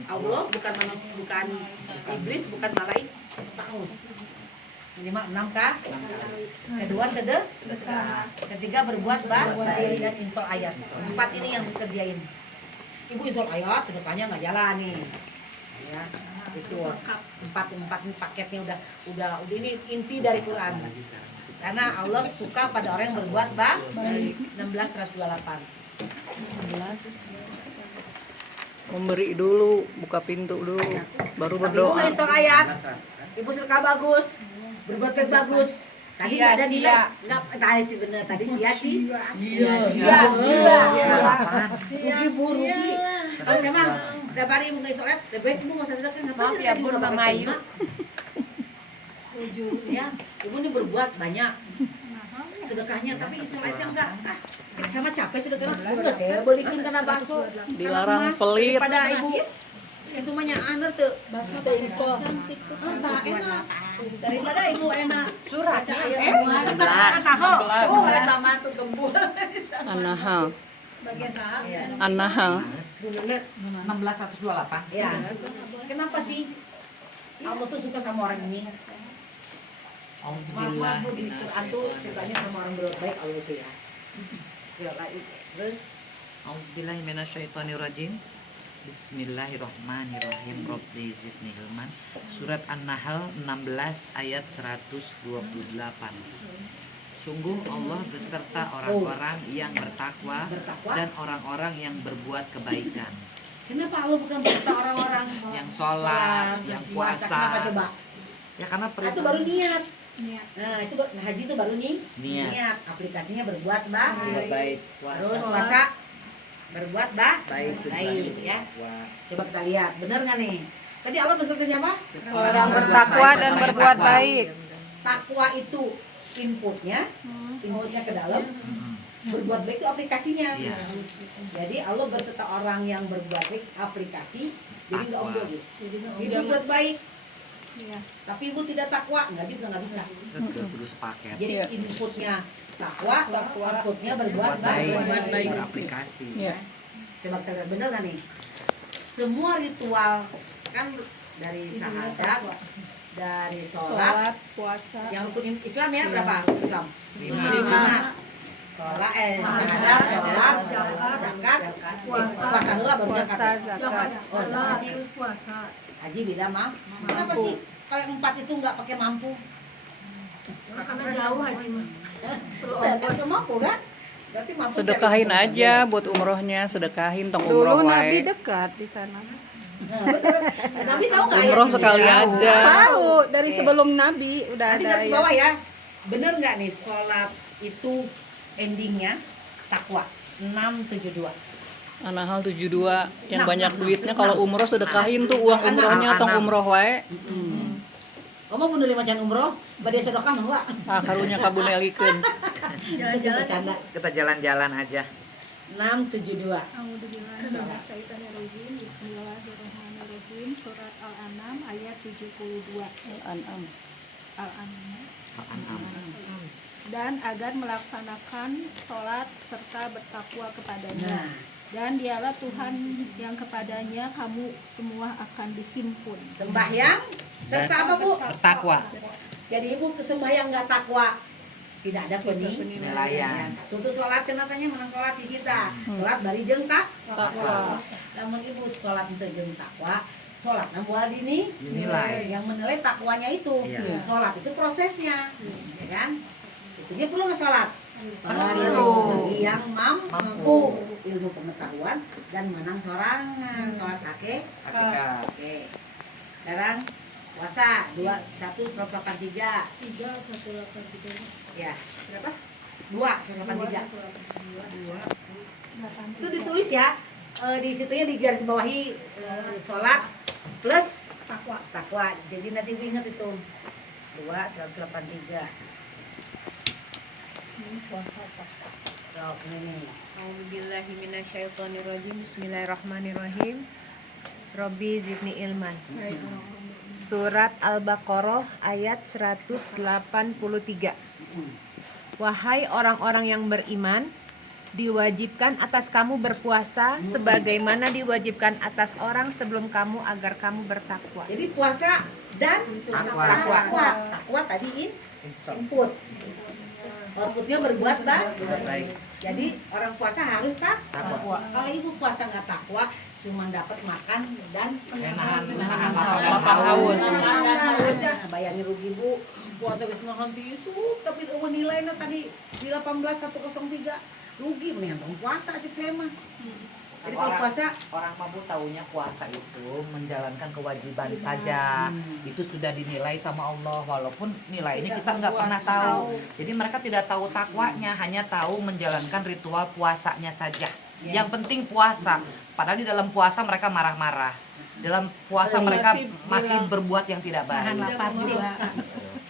Allah, bukan manusia, bukan iblis, bukan malaikat, taus. Minimal 6K. Kedua sedekah. Ketiga berbuat baik dan insol ayat. 4 ini yang dikerjain. Ibu insol ayat, sedekahnya nggak jalan nih. Ya, itu 4 ini paketnya udah ini inti dari Quran. Karena Allah suka pada orang yang berbuat baik. 16:128. Memberi dulu, buka pintu dulu, baru Tapi Ibu berdoa. nggak insol ayat. Ibu sedekah bagus, berbuat baik bagus. Tadi nggak ada nilai, nggak tadi sih bener, tadi sia-sia. Rugi. Kalau saya mah, tiap hari Ibu nggak insol ayat, lebih baik Ibu nggak usah sedekah. Maaf ya Bu, Mama Ayu. Ya, Ibu ini berbuat banyak sedekahnya, tapi insol ayatnya enggak. Sama capek sedekah, enggak saya balikin karena bakso. Dilarang Karena emas, pelit. daripada Ibu itu mah aner tuh bakso tuh cantik tuh tak enak daripada Ibu enak surat baca ayat 16 Anahal. bagian saham Anahal. 16:128. ya. Kenapa sih Allah tuh suka sama orang ini? Auzubillah. Maaf di Quran tuh sukanya sama orang berbuat baik Allah itu ya. Ya terus Auzubillahi minasyaitonirrajim. Bismillahirrahmanirrahim. Rabbi zidni ilman. Surat An-Nahl 16 ayat 128. Sungguh Allah beserta orang-orang yang bertakwa dan orang-orang yang berbuat kebaikan. Kenapa Allah bukan beserta orang-orang Yang sholat, yang puasa. Kenapa coba? Ya karena Itu baru niat. Nah, itu haji itu baru Niat. niat. Aplikasinya berbuat Berbuat baik. Terus puasa berbuat baik. baik ya. Coba kita lihat, benar nggak nih? Tadi Allah beserta siapa? Orang bertakwa dan berbuat baik. Takwa itu inputnya ke dalam. Berbuat baik itu aplikasinya. Iya. Jadi Allah berserta orang yang berbuat baik aplikasi. Jadi nggak Takwa. omdo gitu. Ibu berbuat baik, Iya. tapi ibu tidak takwa, nggak bisa. Betul, kudu sepaket. Jadi inputnya takwa, outputnya berbuat baik, baik. beraplikasi. Ya. Coba kita lihat, bener nggak nih? Semua ritual kan dari syahadat, dari sholat, puasa, yang rukun Islam ya berapa? Islam 5. Sholat, syahadat, sholat, zakat, puasa dulu baru zakat. Oh, puasa. Haji beda mah. Kenapa sih kalau yang 4 itu nggak pakai mampu? Karena jauh haji mah. Kan semampu kan? Berarti mampu Sedekahin secara aja buat umrohnya, sedekahin tong Dulu umroh Nabi wae. dekat di sana. Nabi tahu nggak Umroh ayat ini? sekali aja. Tahu dari sebelum Nabi udah Nanti ada garis bawah ya. Bener nggak nih sholat itu endingnya takwa 672. An-Nahl 72 yang Enam, banyak enam, duitnya enam. kalau umroh sedekahin tuh uang umrohnya tong umroh wae. Kamu bunuh 5 can umroh, badai sedekah mah enggak? Ah karunya kabunelikeun. Jalan-jalan bercanda. Kita jalan-jalan aja. 672. Bismillahirrahmanirrahim. Bismillahirrahmanirrahim. Surat Al-An'am ayat 72. An-Am. Al-An'am. Al-An'am. Dan agar melaksanakan sholat serta bertakwa kepadanya. Nah, Dan dialah Tuhan yang kepadanya kamu semua akan dihimpun. sembahyang serta apa Bu? Bertakwa. Jadi ibu sembahyang nggak takwa, tidak ada Penilaian. Satu tuh sholat cenatanya menang sholat di kita. Sholat bari jeung takwa. Namun ibu sholat itu jeung takwa, sholat buat ini Dinilai. yang menilai takwanya itu. Iya. Sholat itu prosesnya, ya kan? Itunya perlu nggak sholat? Perlu. Bagi yang mampu ilmu pengetahuan dan menang sorangan sholat kakek. Ketika Oke. Sekarang puasa 183. 3 183. Ya, berapa? 283. Itu ditulis ya. Di situnya di garis bawahi sholat plus takwa. Jadi nanti ibu ingat itu. 183. Puasa Sok, ini. A'udzubillahi minasyaitonirrajim. Bismillahirrahmanirrahim. Rabbi zidni ilman. Surat Al-Baqarah ayat 183. Wahai orang-orang yang beriman, diwajibkan atas kamu berpuasa sebagaimana diwajibkan atas orang sebelum kamu agar kamu bertakwa. Jadi puasa dan Takwa. Takwa tadi input. Outputnya berbuat baik. Jadi orang puasa harus Takwa. Kalau ibu puasa nggak takwa, cuma dapat makan dan Nahan Lapar haus. Bayangin rugi bu, puasa geus nahan tisu, tapi eueuh nilainya tadi di 18103 rugi mendingan tong puasa cek saya mah. Jadi kalau puasa orang mampu taunya puasa itu menjalankan kewajiban saja. Itu sudah dinilai sama Allah walaupun nilai ini kita nggak pernah tahu. Jadi mereka tidak tahu takwanya, hanya tahu menjalankan ritual puasanya saja. Yang penting puasa. Padahal di dalam puasa mereka marah-marah. Dalam puasa mereka masih berbuat yang tidak baik.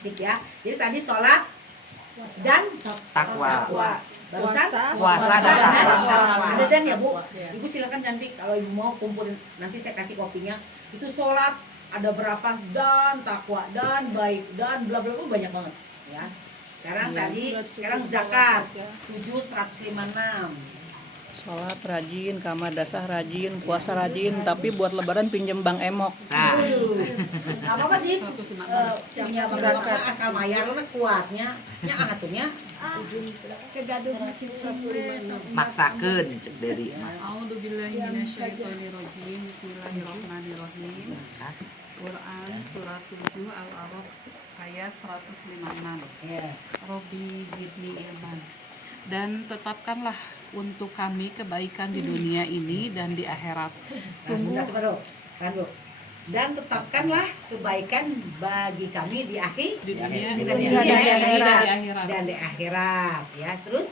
sip ya. Jadi tadi sholat dan Takwa. Barusan Puasa dan takwa. Ada dan ya Bu. Ibu silakan nanti kalau ibu mau kumpulin, nanti saya kasih kopinya. Itu sholat ada berapa dan takwa dan baik dan bla bla bla banyak banget ya. Sekarang zakat 7.156. Sholat rajin, kamar dasar rajin, puasa rajin, tapi buat lebaran pinjem Bang Emok. Nah, Nggak apa-apa sih. Punya zakat asal bayar lah kuatnya. Nya angatunya. maksakeun cek deuri. A'udzubillahiminasyaitonirrajim. Bismillahirrahmanirrahim. Quran surat 7 Al-A'raf ayat 156. Ya. Robbi zidni ilman. Dan tetapkanlah untuk kami kebaikan di dunia ini dan di akhirat. Sungguh Dan tetapkanlah kebaikan bagi kami di akhir di dunia di dan di akhirat. dan di akhirat ya. Terus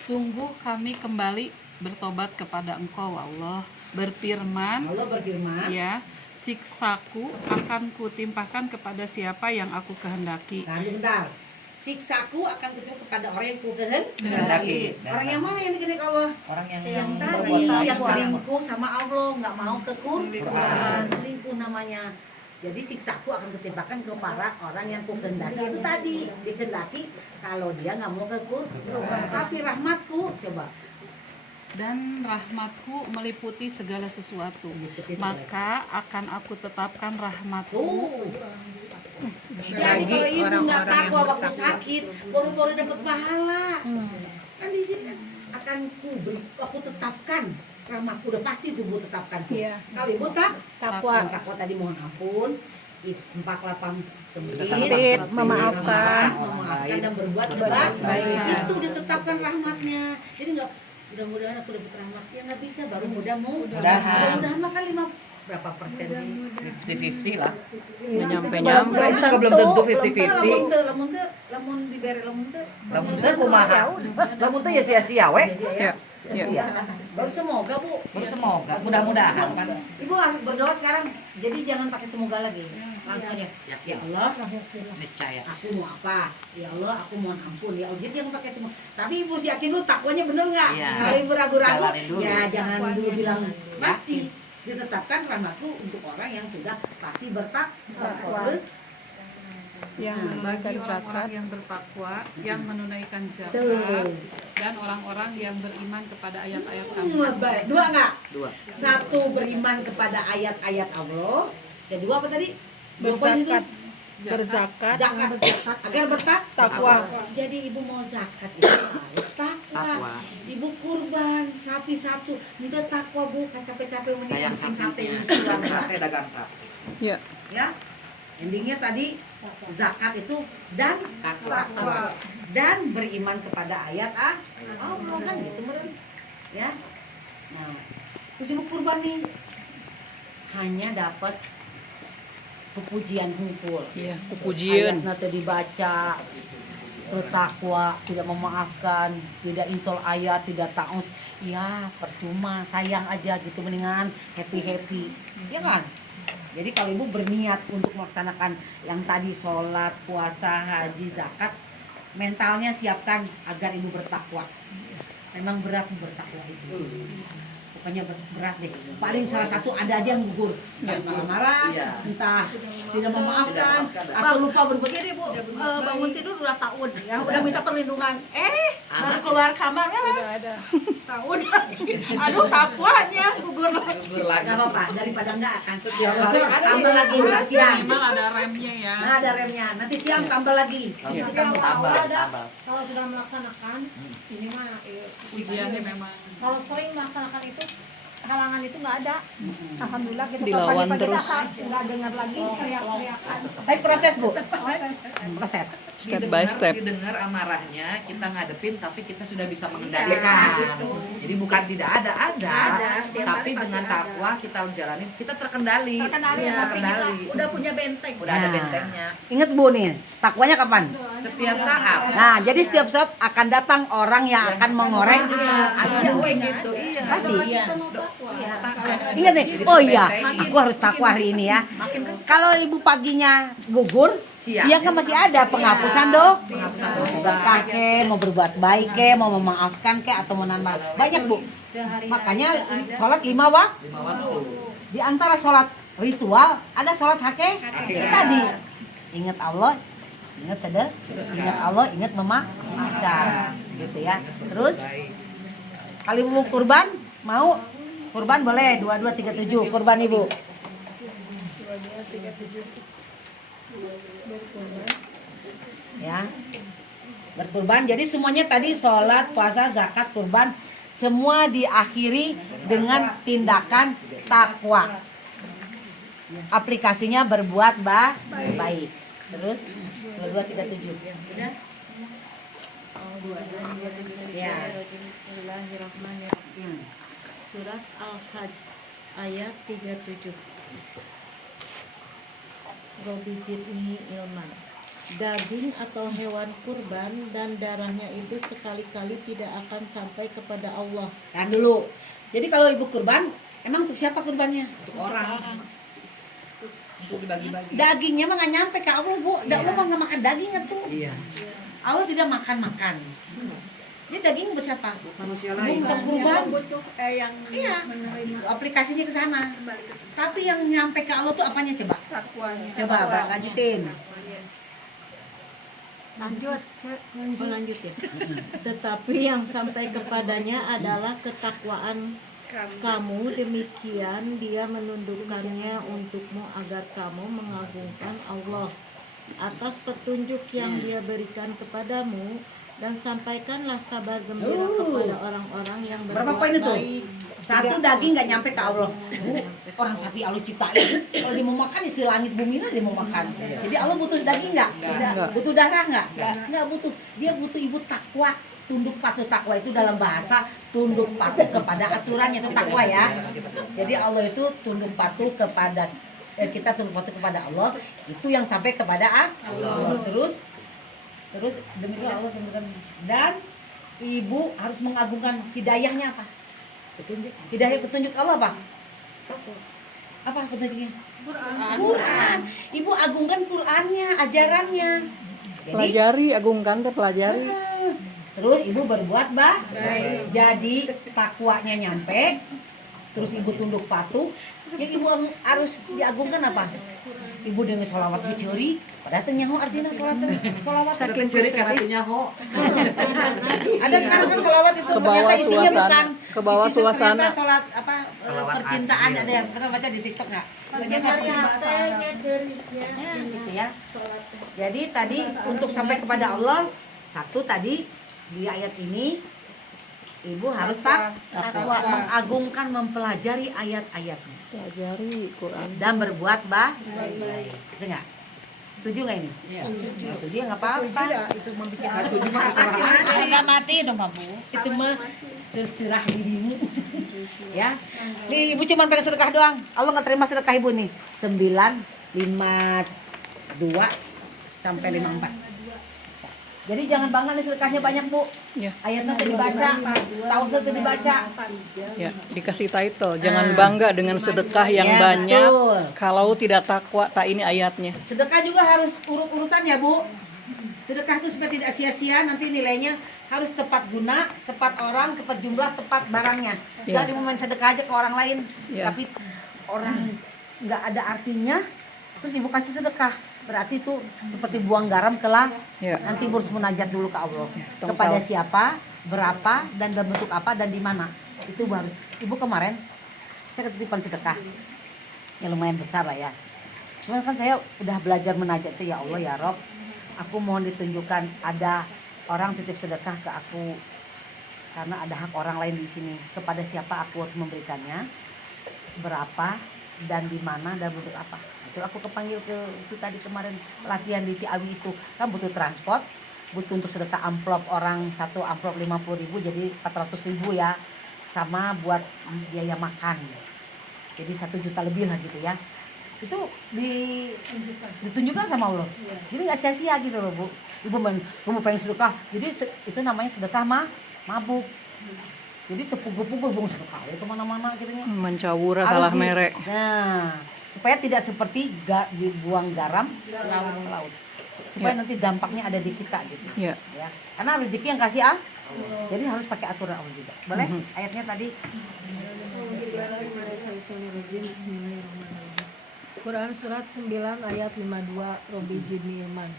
Sungguh kami kembali bertobat kepada Engkau Allah, berfirman, Allah berfirman, ya, siksaku akan kutimpakan kepada siapa yang aku kehendaki. nah bentar, siksaku akan kutumpah kepada orang yang Kehendaki. Orang yang mana yang dikehendaki Allah? Orang yang Yang tadi berbuat yang takwa. selingkuh sama Allah, nggak mau ke Quran. selingkuh namanya. Jadi siksaku akan kutimpakan kepada orang yang kukehendaki. Itu tadi dikehendaki kalau dia nggak mau ke tapi rahmatku coba Dan rahmatku meliputi segala sesuatu. meliputi segala Maka akan aku tetapkan rahmatku. tuh. Jadi Bagi kalau ibu nggak orang-orang takwa yang waktu sakit, baru-baru dapat pahala. Kan di sini kan akan aku tetapkan rahmatku, udah pasti tuh Bu tetapkan tuh. Iya. Kalau ibu Takwa. takwa tadi mohon ampun, 489 Sempit, memaafkan. memaafkan dan berbuat baik. Itu ditetapkan rahmatnya. Jadi nggak mudah-mudahan aku dapat rahmat ya nggak bisa baru mudah-mudahan mah kan berapa persen sih? 50-50 lah. Nyampe-nyampe. Itu juga belum tentu 50-50. Lamun dibere lamun teu Lamun teu kumaha? Lamun teu ya sia-sia we. ya. Sia-sia. Baru semoga Bu. Baru semoga mudah-mudahan kan. Ibu harus berdoa sekarang. Jadi jangan pakai semoga lagi. Langsung aja. Ya Yakin, Allah, niscaya. aku mau apa? Ya Allah, aku mohon ampun. Ya Allah, jadi jangan pakai semoga. Tapi Ibu yakin dulu takwanya bener nggak? Iya. Kalau Ibu ragu-ragu, Jalanin dulu. ya jangan dulu bilang Yakin. pasti. Ditetapkan rahmatku untuk orang yang sudah pasti bertakwa. Terus Yang Bagi menunaikan orang-orang zakat. yang bertakwa, yang menunaikan zakat, Tuh. dan orang-orang yang beriman kepada ayat-ayat kami. Dua nggak? Dua. Satu beriman kepada ayat-ayat Allah. Kedua apa tadi? Dua poin itu. Berzakat. Zakat agar Takwa. Jadi ibu mau zakat itu harus takwa. Takwa. Ibu kurban sapi satu, minta takwa Bu, capek-capek Sayang bikin sate sapinya. mesti Dagang warga. sate, dagang sate. Ya. Ya. Endingnya tadi zakat itu dan takwa dan beriman kepada ayat Allah kan gitu meren. Ya. Nah, terus ibu kurban nih hanya dapat pujian hunkul. Iya, pujian. Ayatnya tadi dibaca, bertakwa, tidak memaafkan, tidak install ayat, tidak ta'us. Ya percuma, sayang aja gitu, mendingan happy-happy. Ya kan? Jadi kalau ibu berniat untuk melaksanakan yang tadi sholat, puasa, haji, zakat, mentalnya siapkan agar ibu bertakwa. Memang berat bertakwa itu. Pokoknya berat deh. Paling salah satu ada aja yang gugur. Entah marah-marah, Iya. entah tidak memaafkan, Tidak memaafkan. atau lupa berbuat. Gini Bu, bangun tidur udah tahun ya, udah minta perlindungan. Baru keluar kamar ya kan? Tahun. Aduh takwanya gugur lagi. Gugur lagi. Gak apa-apa, daripada enggak akan. Setiap hari Tambah lagi nanti siang. Minimal ada remnya ya. Nah ada remnya, nanti siang tambah lagi. Jadi kita mau Tambah, ada. tambah. Kalau sudah melaksanakan, ini mah Ujiannya memang. kalau sering melaksanakan itu halangan itu nggak ada. Alhamdulillah kita Dilawan pagi-pagi terus. dah nggak dengar lagi teriak-teriakan. Tapi proses Bu, proses. Step by step. Didengar amarahnya, kita ngadepin tapi kita sudah bisa mengendalikan. Jadi bukan tidak ada, tapi dengan takwa kita jalanin, kita terkendali. Terkendali, Iya, pasti kita terkendali. udah punya benteng. Udah ada Nah. bentengnya. Ingat Bu nih, takwanya kapan? Setiap saat. Nah, jadi setiap saat akan datang orang yang akan mengorek. Ada gitu. Pasti. Iya. Ingat nih, oh iya, aku harus takwa hari ini ya. Kalau ibu paginya gugur, siang kan masih ada penghapusan dong. Mau sedekah ke, mau berbuat baik ke, mau memaafkan ke, atau menambah. Banyak Bu. Makanya sholat 5 waktu. 5 waktu. Di antara sholat ritual, ada sholat itu tadi. Ingat Allah, ingat ingat Allah, ingat memaafkan. Gitu ya. Terus Kalau ibu mau kurban, mau kurban boleh 2237 kurban ibu. Ya. Berkurban. Jadi semuanya tadi sholat, puasa, zakat, kurban semua diakhiri dengan tindakan takwa. Aplikasinya berbuat baik. Terus 2237. Sudah? Ya. Bismillahirrahmanirrahim. Surat Al-Hajj ayat 37. Robi jidni ilman. Daging atau hewan kurban dan darahnya itu sekali-kali tidak akan sampai kepada Allah. Tahan dulu. Jadi kalau ibu kurban, emang untuk siapa kurbannya? Untuk orang. Untuk dibagi-bagi. Dagingnya mah nggak nyampe ke Allah, Bu. Allah mah nggak makan daging tuh. Iya. Allah tidak makan. Jadi daging buat siapa? Manusia lain. Untuk kurban. Yang Iya. Aplikasinya ke sana. Tapi yang nyampe ke Allah tuh apanya coba? Coba Mbak, lanjutin. Lanjut. Lanjut ya. Tetapi yang sampai kepadanya adalah ketakwaan kamu, demikian dia menundukkannya untukmu agar kamu mengagungkan Allah atas petunjuk yang dia berikan kepadamu, dan sampaikanlah kabar gembira kepada orang-orang yang Berapa berbuat poin itu? baik. Satu, daging nggak nyampe ke Allah. Bu, orang sapi Allah ciptain. Kalau dia mau makan isi langit bumi lah dia mau makan. Jadi Allah butuh daging nggak? Butuh darah nggak? Nggak butuh. Dia butuh ibu takwa. Tunduk patuh. Takwa itu dalam bahasa tunduk patuh kepada aturannya, itu takwa ya. Jadi Allah itu tunduk patuh kepada kita tunduk patuh kepada Allah, itu yang sampai kepada Allah. Terus demikian Allah dan ibu harus mengagungkan hidayahnya apa? Hidayah petunjuk Allah apa? Apa petunjuknya? Quran. Ibu agungkan Qurannya, ajarannya. Pelajari, agungkan teh pelajari. Terus ibu berbuat baik. Jadi takwanya nyampe. Terus ibu tunduk patuh. Yang ibu harus diagungkan apa? Ibu dengan sholawat dicuri. Padahal teu nyaho artinya sholawat. Saking ciri karena teu nyaho. Ada sekarang kan sholawat itu ternyata isinya bukan. Ke bawah Isinya suasana. ternyata sholat apa? Sholawat Percintaan asli. ada yang pernah baca di TikTok nggak? Ternyata gitu ya. Jadi tadi untuk sampai kepada Allah, satu tadi di ayat ini ibu harus takwa, mengagungkan, mempelajari ayat-ayatnya Pelajari Quran. dan berbuat baik. Itu nggak? Setuju nggak ini? Iya. Setuju ya nggak apa-apa. Harga mati dong, Bu. Itu mah terserah dirimu. Ya. Nih ibu cuma pengen sedekah doang. Allah nggak terima sedekah ibu nih. 952 sampai 54. Jadi jangan bangga nih sedekahnya banyak, Bu. Ya. Ayatnya tadi dibaca, tauhid tadi dibaca. Ya, dikasih title. Jangan bangga dengan sedekah yang Ya, banyak betul. kalau tidak takwa. Tak ini ayatnya. Sedekah juga harus urut-urutan ya, Bu. Sedekah itu supaya tidak sia-sia, nanti nilainya harus tepat guna, tepat orang, tepat jumlah, tepat barangnya. Ya. Jangan cuma main sedekah aja ke orang lain, Ya. tapi orang nggak ada artinya, terus ibu kasih sedekah. Berarti itu seperti buang garam ke laut. Ya. Nanti ibu harus munajat dulu ke Allah. Tong Kepada salah. siapa, berapa, dan dalam bentuk apa, dan di mana. Itu ibu harus. Ibu kemarin, saya ketitipan sedekah. Ya lumayan besar lah ya. Cuman kan saya udah belajar menajat itu, ya Allah ya Rob, aku mohon ditunjukkan ada orang titip sedekah ke aku karena ada hak orang lain di sini. Kepada siapa aku harus memberikannya, berapa, dan di mana, dan bentuk apa. Itu aku kepanggil ke itu tadi kemarin latihan di Ciawi itu kan butuh transport, butuh untuk sedekah amplop orang, satu amplop 50.000 jadi 400.000 ya, sama buat biaya makan. Jadi 1 juta lebih lah gitu ya. Itu ditunjukkan sama Allah. Jadi nggak sia-sia gitu loh, Bu. Ibu mau pengen sedekah. Jadi itu namanya sedekah mabuk. Jadi tepugu-pugu bung sedekah ya kemana-mana gitu ya. Mencawura Harus kalah di- merek. Nah, supaya tidak seperti dibuang garam ke laut. Supaya nanti dampaknya ada di kita gitu. Ya. Ya. Karena rezeki yang kasih jadi harus pakai aturan Allah juga. Boleh? Ayatnya tadi. Bismillahirrahmanirrahim. Quran surat 9 ayat 52 Robi Jimi Iman.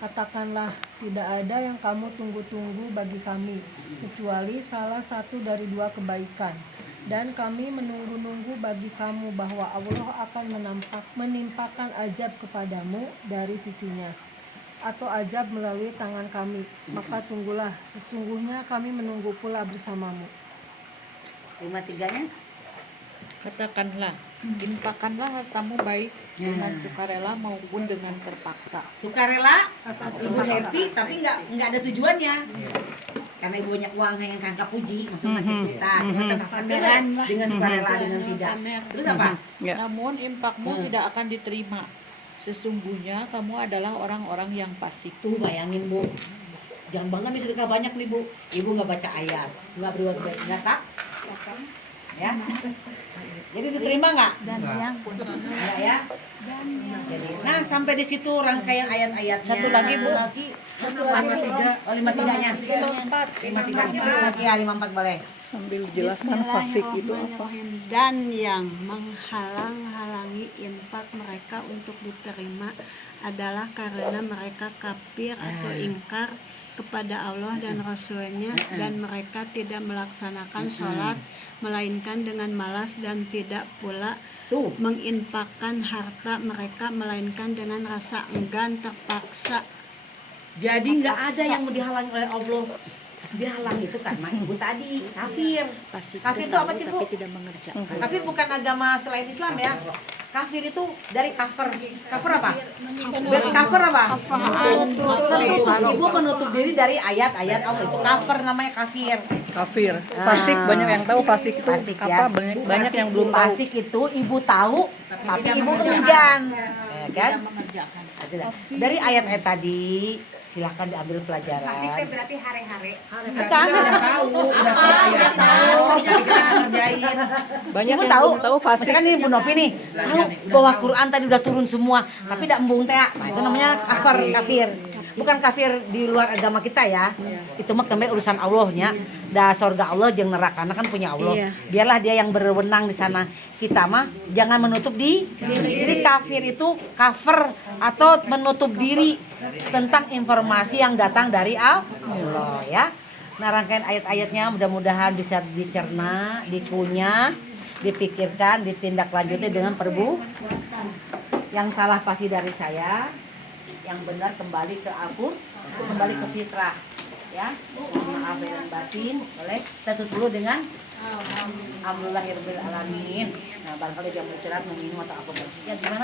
Katakanlah, tidak ada yang kamu tunggu-tunggu bagi kami kecuali salah satu dari dua kebaikan. Dan kami menunggu-nunggu bagi kamu bahwa Allah akan menimpakan ajab kepadamu dari sisinya, atau ajab melalui tangan kami. Maka tunggulah, sesungguhnya kami menunggu pula bersamamu. 53-nya. Katakanlah, infakkanlah hartamu baik dengan sukarela maupun dengan terpaksa. Sukarela, ibu happy tapi nggak ada tujuannya. Karena ibu banyak uang yang kakak puji, maksudnya kita pameran dengan sukarela dengan tidak. Terus apa? Namun infakmu tidak akan diterima. Sesungguhnya kamu adalah orang-orang yang fasik. Tuh bayangin Bu, jangan bangga nih sedekah banyak nih Bu. Ibu nggak baca ayat, nggak berbuat baik, nggak tak? Ya. Jadi diterima nggak? Nggak ya. Jadi, nah sampai di situ rangkaian ayat-ayatnya. Satu lagi Bu. Satu lagi. Oh 53-nya. 53. Ya 54 boleh. Sambil jelaskan fasik itu apa. Dan yang menghalang-halangi infak mereka untuk diterima adalah karena mereka kafir atau ingkar kepada Allah dan Rasul-Nya, dan mereka tidak melaksanakan sholat melainkan dengan malas, dan tidak pula menginfakkan harta mereka melainkan dengan rasa enggan terpaksa. Jadi nggak ada yang mau dihalangi oleh Allah. Dihalang itu karena ibu tadi kafir. Kafir itu apa sih Bu? Tidak mengerjakan. Kafir bukan agama selain Islam ya. Kafir itu dari cover. Cover apa? Cover apa? Tertutup. Ibu menutup diri dari ayat-ayat Allah, itu cover, namanya kafir. Kafir. Fasik banyak yang tahu fasik itu Fasik, apa? ya. Banyak yang belum tahu. Fasik itu ibu tahu tapi ibu enggan. Ya kan? Dari ayat-ayat tadi silahkan diambil pelajaran. Fasik teh berarti hare-hare. Bukan, udah tahu jadi kita ngerjain. Banyak Ibu yang tahu, belum tahu fasik. misalkan ini Bu Nopi nih, tahu bahwa Quran tadi udah turun semua, tapi tidak embung teh. Nah, itu namanya kafir. Bukan kafir di luar agama kita ya. Itu mah namanya urusan Allahnya. Da surga Allah jeung neraka kan punya Allah. Biarlah dia yang berwenang di sana. Kita mah jangan menutup diri. Jadi kafir itu cover atau menutup diri tentang informasi yang datang dari Allah ya. Nah, rangkaian ayat-ayatnya mudah-mudahan bisa dicerna, dikunyah, dipikirkan, ditindaklanjuti dengan perbuatan. Yang salah pasti dari saya, yang benar kembali ke Al-Qur'an, kembali ke fitrah ya. Mohon maaf dan batin. Boleh kita tutup dulu dengan alhamdulillahirabbil alamin. Nah, barangkali jam istirahat meminum atau apa. Ya gimana?